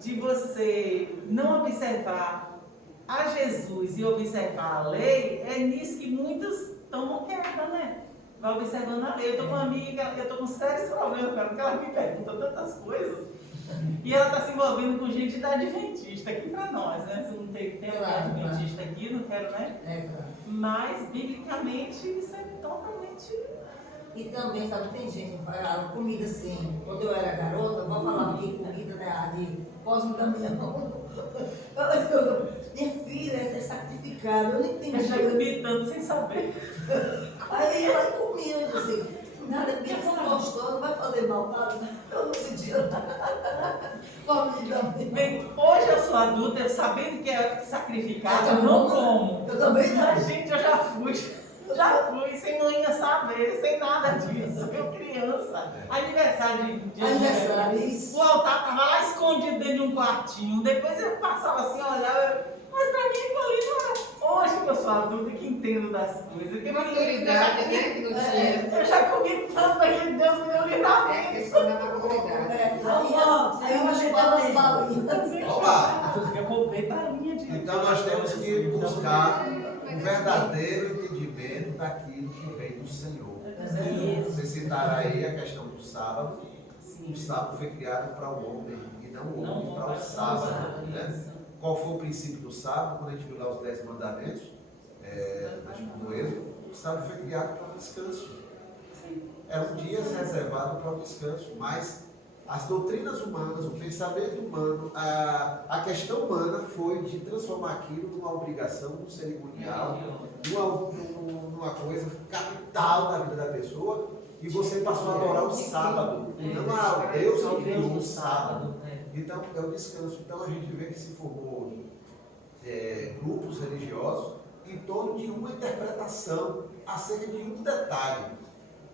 de você não observar a Jesus e observar a lei, é nisso que muitos tomam queda, né? Vai observando a lei. Eu tô com uma amiga, eu tô com sérios problemas com ela, porque ela me pergunta tantas coisas. E ela está se envolvendo com gente da Adventista aqui para nós, né? Se não tem Claro, Adventista aqui, não quero, né? Claro. Mas, biblicamente, isso é totalmente... E também, sabe, tem gente que fala comida assim. Quando eu era garota, eu vou falar de comida de Cosmo Damião. Minha filha é sacrificada, eu não entendi. Eu já comi tanto sem saber. Aí ela comia, eu disse, nada, minha tão gostosa, vai fazer mal, tá? Eu não sentia nada. Comida mesmo. Bem, hoje eu sou adulta, eu sabendo que é sacrificado, eu não como. Eu também não. Mas, gente, eu já fui sem manhã saber, sem nada disso. Eu criança, aniversário de Aniversário, isso. o altar estava lá escondido dentro de um quartinho. Depois eu passava assim, olhava, mas pra mim aquilo ali não era. Hoje que eu sou adulta que entendo das coisas. Que Maturidade, né? Que não tinha. eu já comi tanto aqui, Deus me deu É livramento. questão da maturidade. Aí eu chupava as balinhas. Opa! Eu roubei balinha de. Então nós temos que buscar um verdadeiro entendimento daquilo que vem do Senhor. Vocês citaram aí a questão do sábado. O sábado foi criado para o homem e não o Não, homem para o para sábado. o Né? sábado. Qual foi o princípio do sábado? Quando a gente viu lá os 10 mandamentos, no Êxodo, o sábado foi criado para o descanso. É um dia reservado para o descanso, mas as doutrinas humanas, o pensamento humano, a questão humana foi de transformar aquilo numa obrigação, num cerimonial, numa coisa capital da vida da pessoa, e você passou a adorar o sábado, não a Deus que criou o sábado. Então, é o descanso. Então, a gente vê que se formou grupos religiosos em torno de uma interpretação acerca de um detalhe,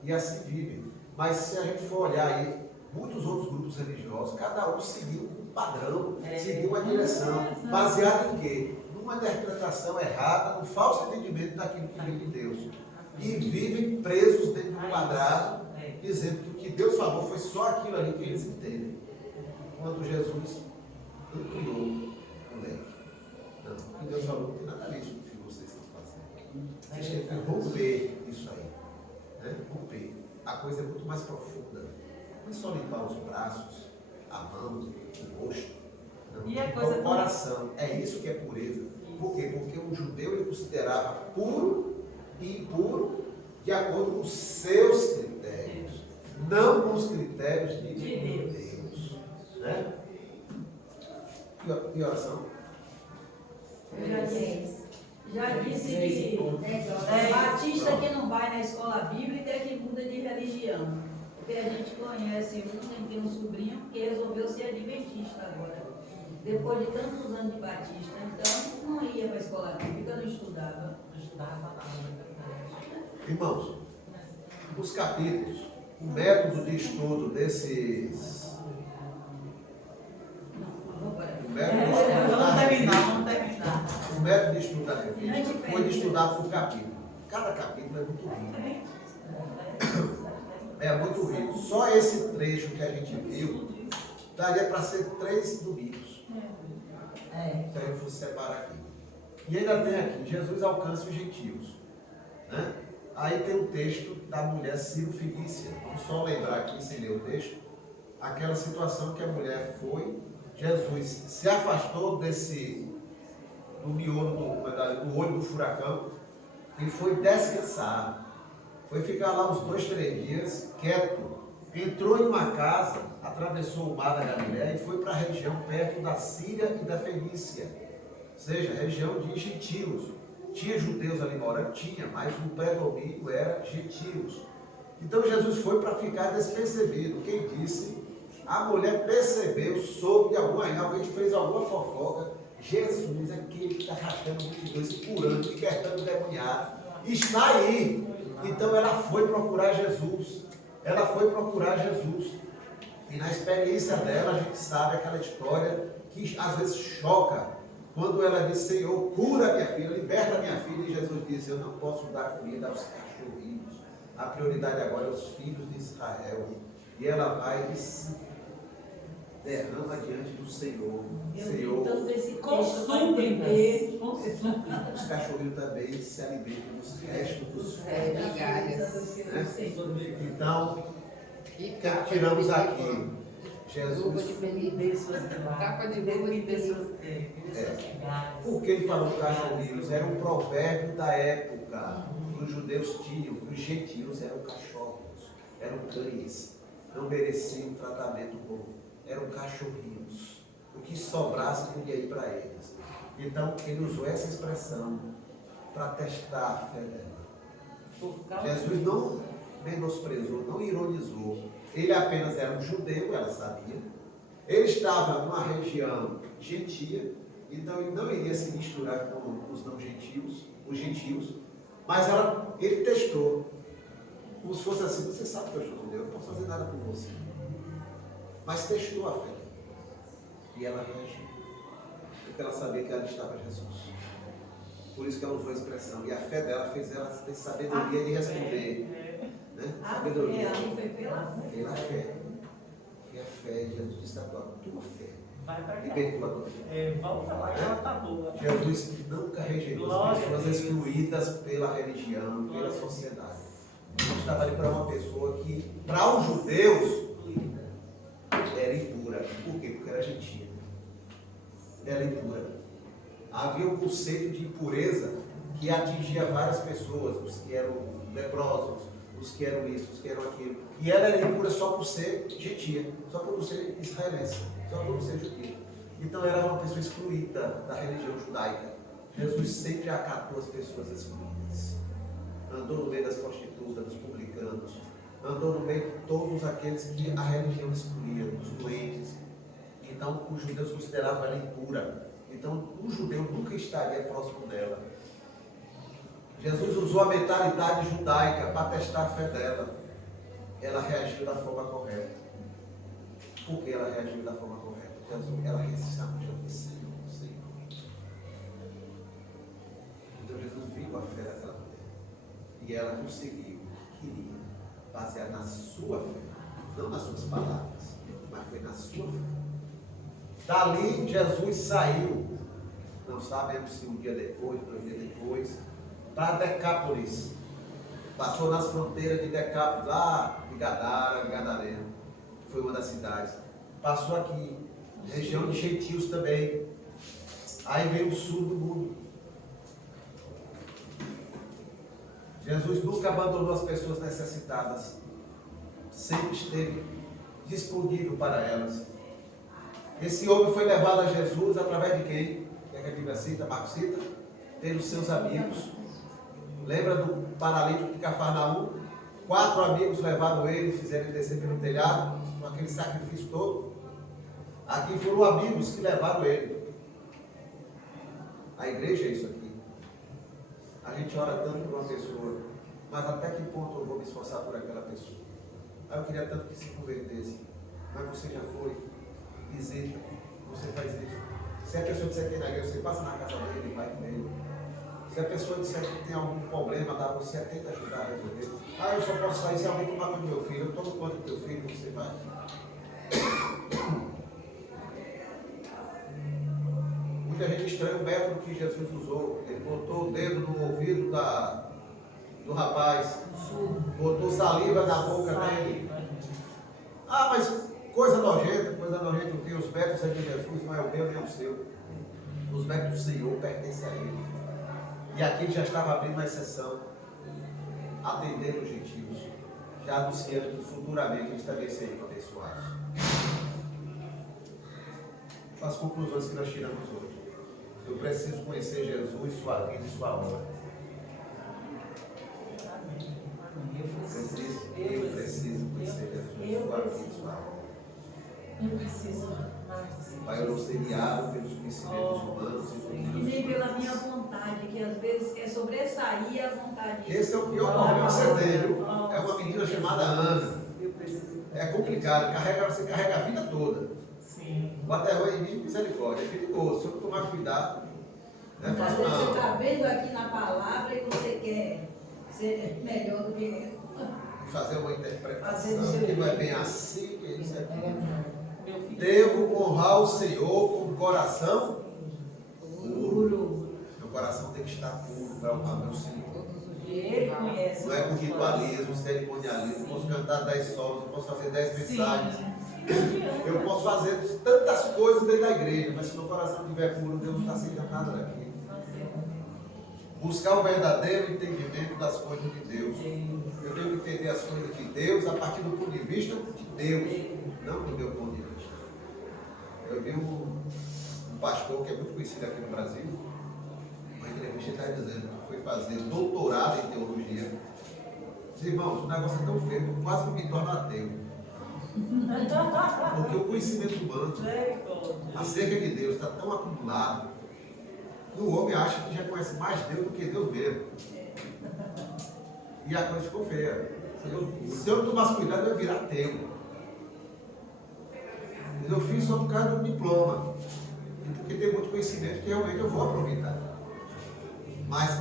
e assim vivem. Mas se a gente for olhar aí, muitos outros grupos religiosos, cada um seguiu um padrão, seguiu uma direção, baseado em quê? Numa interpretação errada, num falso entendimento daquilo que vem de Deus. E vivem presos dentro do quadrado, dizendo que o que Deus falou foi só aquilo ali que eles entendem. Quando Jesus ampliou o leque. Não, o que Deus falou não tem nada a ver com o que vocês estão fazendo. Vocês têm que romper isso aí. Né? Romper. A coisa é muito mais profunda. Não é só limpar os braços, a mão, o rosto. Não. E a coisa o coração. É isso que é pureza. Por quê? Porque o judeu ele considerava puro e impuro de acordo com os seus critérios, não com os critérios de Deus. Né? E oração? Já disse que batista que não vai na escola bíblica é que muda de religião. Porque a gente conhece tem um sobrinho que resolveu ser adventista agora. Depois de tantos anos de batista, então não ia para a escola bíblica, não estudava. Irmãos, os capítulos, o método de estudo desses. O método de estudo da revista foi de estudar por capítulo. Cada capítulo é muito rico. É muito rico. Só esse trecho que a gente viu daria para ser 3 domingos. Se a gente fosse separar aqui. E ainda tem aqui, Jesus alcança os gentios. Né? Aí tem o texto da mulher Ciro-Fenícia. Vamos só lembrar aqui, sem ler o texto, aquela situação que a mulher foi, Jesus se afastou do miolo, do olho do furacão, e foi descansar. Foi ficar lá uns 2, 3 dias, quieto. Entrou em uma casa, atravessou o mar da Galileia e foi para a região perto da Síria e da Fenícia. Ou seja, região de gentios. Tinha judeus ali morando? Tinha, mas o predomínio era gentios. Então Jesus foi para ficar despercebido. Quem disse? A mulher percebeu, soube de alguém fez alguma fofoca. Jesus é aquele que está arrastando multidões e curando, libertando demoniados. Está aí. Então ela foi procurar Jesus. Ela foi procurar Jesus. E na experiência dela, a gente sabe aquela história que às vezes choca. Quando ela diz, Senhor, cura minha filha, liberta minha filha. E Jesus diz, eu não posso dar comida aos cachorrinhos. A prioridade agora é os filhos de Israel. E ela vai e se derrama diante do Senhor. Senhor, os cachorrinhos também se alimentam dos restos dos migalhas. Né? Então, o que tiramos aqui? Jesus. Capa de luva de pessoas. Por que ele falou cachorrinhos? Era um provérbio da época. Os judeus tinham, os gentios eram cachorros, eram cães, não mereciam tratamento bom, eram cachorrinhos. O que sobrasse podia ir para eles. Então ele usou essa expressão para testar a fé dela. Jesus não menosprezou, não ironizou. Ele apenas era um judeu, ela sabia. Ele estava numa região gentia, então ele não iria se misturar com os não gentios, os gentios. Mas ele testou. Como se fosse assim, você sabe que eu sou judeu, eu não posso fazer nada por você. Mas testou a fé. E ela reagiu. Porque ela sabia que ela estava Jesus. Por isso que ela usou a expressão. E a fé dela fez ela ter sabedoria de responder. Né? Sabedoria. Pela fé. E a fé, Jesus disse a tua fé. Libertou a tua fé. Volta lá, ela tá boa. Jesus nunca rejeitou as pessoas excluídas pela religião, pela sociedade. Ele estava ali para uma pessoa que, para os judeus, Por quê? Porque era gentia. Ela impura. Havia um conceito de impureza que atingia várias pessoas, os que eram leprosos, os que eram isso, os que eram aquilo. E ela era impura só por ser gentia, só por não ser israelense, só por não ser judia. Então ela era uma pessoa excluída da religião judaica. Jesus sempre acatou as pessoas excluídas. Andou no meio das prostitutas, dos publicanos, andou no meio de todos aqueles que a religião excluía, dos doentes. Então os judeus consideravam ela impura. Então o judeu nunca estaria próximo dela. Jesus usou a mentalidade judaica para testar a fé dela. Ela reagiu da forma correta. Por que ela reagiu da forma correta? Ela resistiu ao Senhor. Então Jesus viu a fé daquela mulher. E ela conseguiu, queria, basear na sua fé. Não nas suas palavras, mas foi na sua fé. Dali Jesus saiu. Não sabemos se um dia depois, 2 dias depois, para Decápolis. Passou nas fronteiras de Decápolis, lá de Gadara, Gadareno, que foi uma das cidades. Passou aqui, região de gentios também. Aí veio o sul do mundo. Jesus nunca abandonou as pessoas necessitadas. Sempre esteve disponível para elas. Esse homem foi levado a Jesus através de quem? Quer que a Bíblia cita? Marcos cita? Pelos seus amigos. Lembra do paralítico de Cafarnaum? 4 amigos levaram ele e fizeram ele descer pelo telhado, com aquele sacrifício todo. Aqui foram amigos que levaram ele. A igreja é isso aqui. A gente ora tanto por uma pessoa, mas até que ponto eu vou me esforçar por aquela pessoa? Eu queria tanto que se convertesse, mas você já foi, visita, você faz isso. Se a pessoa disser que tem na igreja, você passa na casa dele, vai com ele. Se a pessoa disser que tem algum problema, você tenta ajudar a resolver. Eu só posso sair se alguém tomar conta do meu filho. Eu tomo conta do teu filho, você vai. Muita gente estranha o método que Jesus usou. Ele botou o dedo no ouvido do rapaz, botou saliva na boca dele. Mas coisa nojenta o que? Os métodos de Jesus não é o meu nem o seu. Os métodos do Senhor pertencem a ele. E aqui ele já estava abrindo uma exceção, atendendo os gentios, já anunciando que futuramente eles também seriam abençoados. As conclusões que nós tiramos hoje. Eu preciso conhecer Jesus, sua vida e sua obra. Eu preciso conhecer Jesus, sua vida e sua obra. Eu preciso. Pai, eu não sei guiado pelos conhecimentos humanos e nem pela minha vontade, que às vezes quer sobressair a vontade. Esse é o pior problema que você tem, viu? É uma menina chamada Ana. É complicado, você carrega a vida toda. Sim. O aterro em mim, misericórdia. É perigoso, se eu não tomar cuidado, não é Às fácil vezes você não. está vendo aqui na palavra e você quer ser melhor do que Fazer uma interpretação Fazer do seu que não é jeito. bem assim, que é isso aqui. Meu filho. Devo honrar o Senhor com o coração puro. Meu coração tem que estar puro para honrar meu Senhor. Ele conhece. Não é com ritualismo, cerimonialismo. Eu posso cantar 10 solos, eu posso fazer 10 mensagens. Eu posso fazer tantas coisas dentro da igreja, mas se meu coração estiver puro, Deus não está aceitando nada daqui. Buscar o verdadeiro entendimento das coisas de Deus. Eu tenho que entender as coisas de Deus a partir do ponto de vista de Deus, não do meu ponto de vista. Eu vi um pastor que é muito conhecido aqui no Brasil, uma entrevista está dizendo que foi fazer doutorado em teologia. Diz, irmãos, o negócio é tão feio que eu quase me torno ateu. Porque o conhecimento humano acerca de Deus está tão acumulado que o homem acha que já conhece mais Deus do que Deus mesmo. E a coisa ficou feia. Se eu não tomasse cuidado, eu ia virar ateu. Eu fiz só por causa do diploma. E porque tem muito conhecimento que realmente eu vou aproveitar. Mas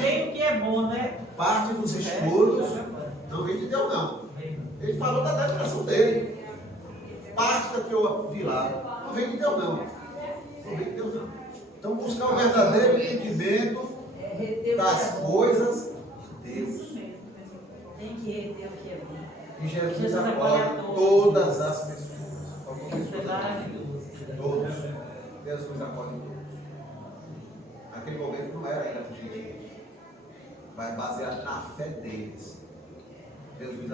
Bem que é bom, né? parte dos estudos não vem de Deus, não. Ele falou da declaração dele. Parte da que eu vi lá não vem de Deus, não. Não vem de Deus, não. Então, buscar o verdadeiro entendimento das coisas de Deus. Tem que reter o que é bom. E Jesus acolhe todas as pessoas. Alguma pessoa Jesus acolhe todos. Naquele momento não era ainda com gente, mas baseado na fé deles. Jesus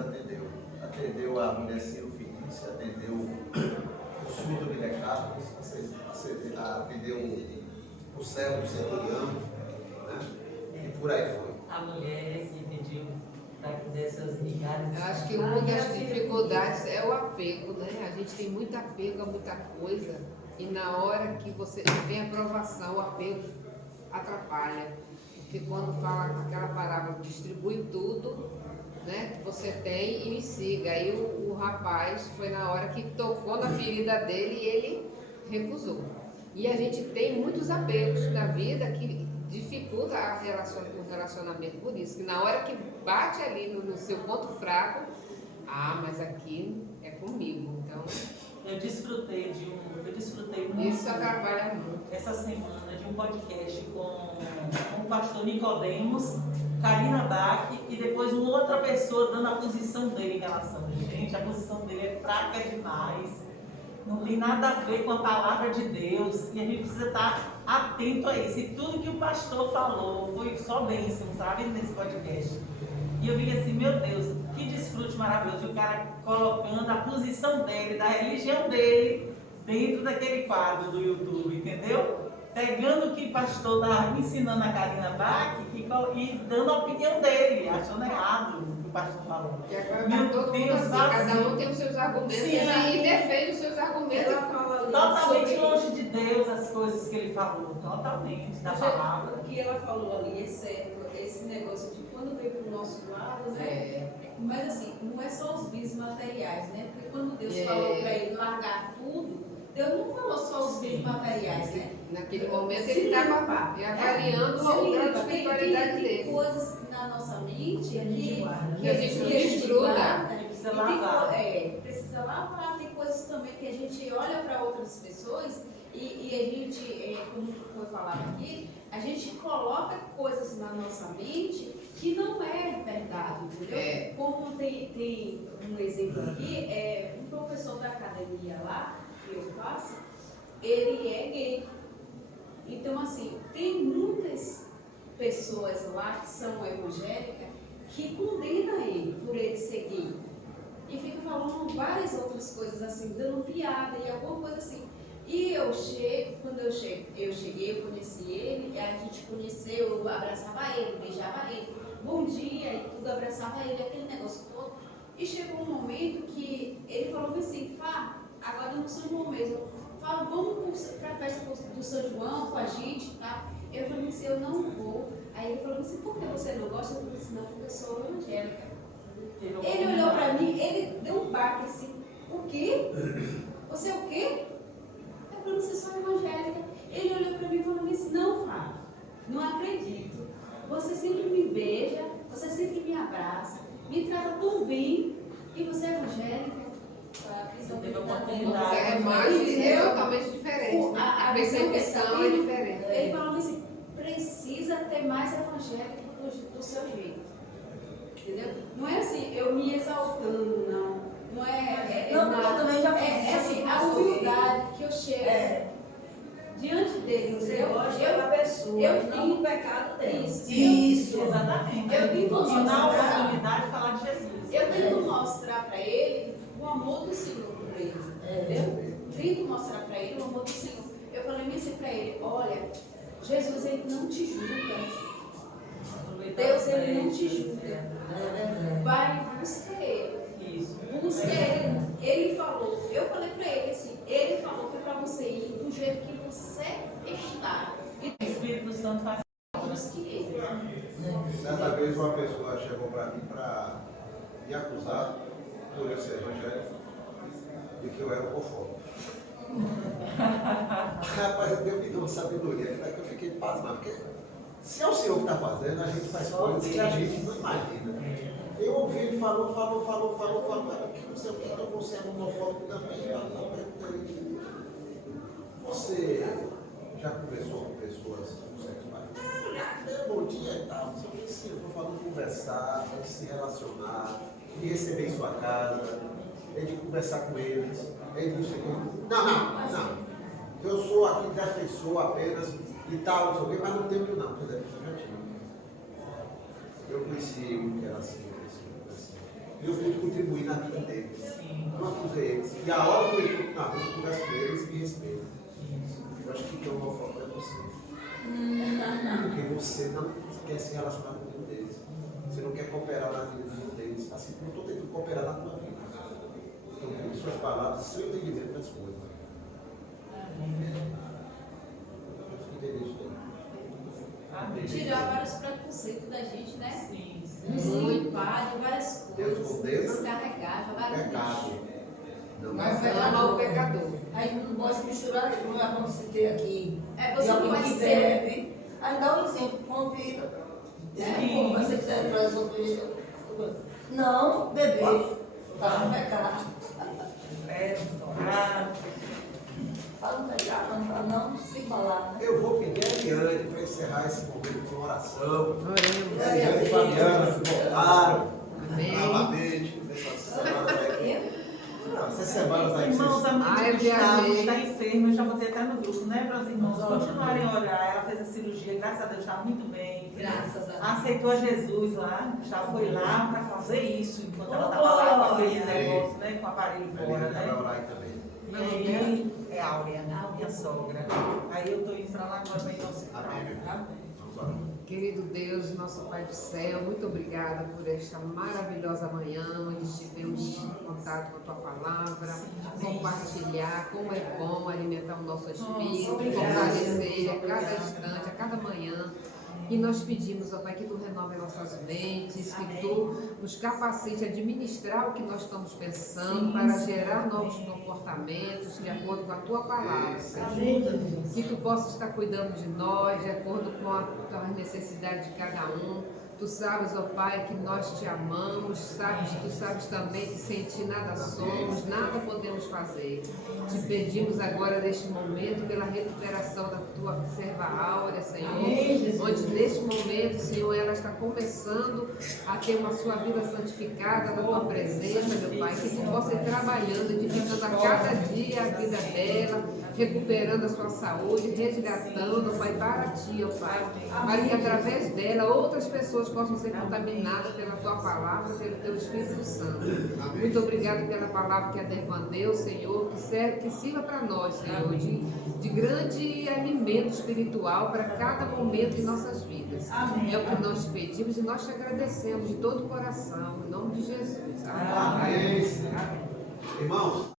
atendeu a mulher cirofenícia, atendeu o surdo de Decápolis, atendeu o servo do centurião, né? E por aí foi. A mulher que pediu para que desse as migalhas. Eu acho que uma das dificuldades é o apego, né? A gente tem muito apego a muita coisa e na hora que você vem a provação, o apego atrapalha. Porque quando fala aquela parábola, distribui tudo, né? Você tem e me siga. Aí o rapaz foi na hora que tocou na ferida dele e ele recusou. E a gente tem muitos apegos na vida que dificulta o relacionamento. Por isso, que na hora que bate ali no seu ponto fraco, mas aqui é comigo. Então, eu desfrutei muito. Isso atrapalha muito. Essa semana de um podcast com o pastor Nicodemos, Karina Bach e depois uma outra pessoa dando a posição dele em relação. Gente, a posição dele é fraca demais. Não tem nada a ver com a palavra de Deus. E a gente precisa estar atento a isso. E tudo que o pastor falou foi só bênção, sabe? Nesse podcast. E eu vi assim, meu Deus, que desfrute maravilhoso. O cara colocando a posição dele, da religião dele, dentro daquele quadro do YouTube, entendeu? Pegando o que o pastor estava ensinando a Karina Bach e dando a opinião dele, achando errado o que o pastor falou. Meu Deus, assim, cada um tem os seus argumentos. Sim, e defende os seus argumentos. Totalmente longe de Deus as coisas que ele falou, totalmente, da palavra. O que ela falou ali é certo, esse negócio de quando veio para o nosso lado, né? Mas assim, não é só os bens materiais, né? Porque quando Deus falou para ele largar tudo, Deus não falou só os bens materiais, né? Naquele momento ele estava avaliando a espiritualidade dele. Tem coisas na nossa mente que a gente desfruta. Precisa lavar. Precisa lavar. Tem coisas também que a gente olha para outras pessoas e a gente, como foi falado aqui, a gente coloca coisas na nossa mente que não é verdade, entendeu? Como tem um exemplo aqui, um professor da academia lá, que eu faço, ele é gay. Então, assim, tem muitas pessoas lá que são evangélicas que condenam ele por ele ser gay. E fica falando várias outras coisas assim, dando piada e alguma coisa assim. E quando eu cheguei, eu conheci ele, a gente conheceu, eu abraçava ele, beijava ele, bom dia e tudo, abraçava ele, aquele negócio todo. E chegou um momento que ele falou assim, agora no São João mesmo, vamos para a festa do São João com a gente, tá? Eu falei assim, eu não vou. Aí ele falou assim, por que você não gosta? Eu falei assim, não, porque eu sou evangélica. Ele olhou para mim, ele deu um baque assim, o quê? Você é o quê? Eu falei, você sou evangélica. Ele olhou para mim e falou assim, não, Fábio, não acredito. Você sempre me beija, você sempre me abraça, me trata tão bem, e você é evangélica. A imagem é totalmente diferente. A percepção é diferente. Ele falou assim, precisa ter mais evangélico do seu jeito. Entendeu? Não é assim, eu me exaltando, não. Não é. Eu também já fiz é assim, a humildade que eu chego diante dele. Você gosta da pessoa, eu não tenho do pecado dele. Isso. Exatamente. Eu tento Dar a mostrar. oportunidade de falar de Jesus. Eu tento mostrar para ele o amor do Senhor por ele. Entendeu? Tento mostrar para ele o amor do Senhor. Eu falei assim para ele, olha, Jesus ele não te julga. Deus ele não te julga. Vai, busca ele. Isso. Busca ele. Ele falou, eu falei para ele assim, ele falou que é para você ir do jeito que você está. E O Espírito Santo faz. busque ele. Certa vez uma pessoa chegou para mim para me acusar, por eu ser evangélico, de que eu era homofóbico. Rapaz, Deus me deu uma sabedoria, que eu fiquei pasmado, porque se é o Senhor que está fazendo, a gente faz coisas que a gente não imagina. Eu ouvi ele falou, que não sei o que, então você é homofóbico também. Você já conversou com pessoas homossexuais? Bom dia e tal, não sei o que, sim, eu estou falando de conversar, de se relacionar, de receber em sua casa, de conversar com eles, não sei o que. Não. Eu sou aqui defensor apenas e tal, não sei o quê, mas não tenho não, por exemplo, eu já tive. Eu conheci um que era assim, assim. E eu pude contribuir na vida deles. Não acusei eles. E a hora que eu estou na rua, eu converso com eles e me respeitam. Eu acho que quem é homofóbico é você. Porque você não quer se relacionar com o mundo deles. Você não quer cooperar na vida do mundo deles. Assim como eu estou tentando cooperar na tua vida. Então, com suas palavras, seu entendimento das coisas. Entender isso aí. Tirar vários preconceitos da gente, né? Sim, Muito padre, várias Deus coisas. condena Descarregar, jogar no Pecado. lixo. Não Mas é Ama o pecador. Aí não pode misturar, como eu citei aqui. É, E você não alguém vai que ser. bebe. Aí dá um exemplo, convida. Como você quiser trazer sobre. Não beber, para não pecar. Para não pecar, para não se falar. Né? Eu vou pedir a Eliane para encerrar esse momento com oração. Oremos. Eliane e Fabiana que voltaram Amém. novamente nessas semanas aí. Não, essas semanas aí. Irmãos, a mãe Ai, de Gustavo viajei. está enferma, eu já botei até no grupo, né, para os irmãos continuarem a orar. Ela fez a cirurgia, graças a Deus, está muito bem. Graças a Deus. Aceitou a Jesus lá, já foi lá para fazer isso, enquanto ela estava lá com aquele negócio, né, com o aparelho A fora, Eliane vai né? orar aí também. E aí, é Áurea, minha sogra. Aí eu estou indo para lá agora para ir ao hospital. Amém, meu irmão. Vamos orar. Querido Deus, nosso Pai do céu, muito obrigada por esta maravilhosa manhã, onde tivemos contato com a Tua palavra, compartilhar como é bom alimentar o nosso espírito, fortalecer a cada instante, a cada manhã. E nós pedimos, ó Pai, que Tu renove nossas mentes, que Tu nos capacite a administrar o que nós estamos pensando para gerar novos comportamentos de acordo com a Tua palavra, Senhor. Que Tu possa estar cuidando de nós, de acordo com as necessidades de cada um. Tu sabes, ó Pai, que nós Te amamos, Tu sabes também que sem Ti nada somos, nada podemos fazer. Te pedimos agora, neste momento, pela recuperação da Tua serva Áurea, Senhor, onde neste momento, Senhor, ela está começando a ter uma sua vida santificada na Tua presença, meu Pai, que Tu possa ir trabalhando, edificando a cada dia a vida dela, recuperando a sua saúde, resgatando, Pai, para Ti, ó Pai, para que através dela outras pessoas possam ser contaminadas pela Tua palavra, pelo Teu Espírito Santo. Muito obrigado pela palavra que a defendeu, Senhor, que sirva para nós, Senhor, de grande alimento espiritual para cada momento em nossas vidas. É o que nós pedimos e nós Te agradecemos de todo o coração, em nome de Jesus. Amém. Amém. Irmãos,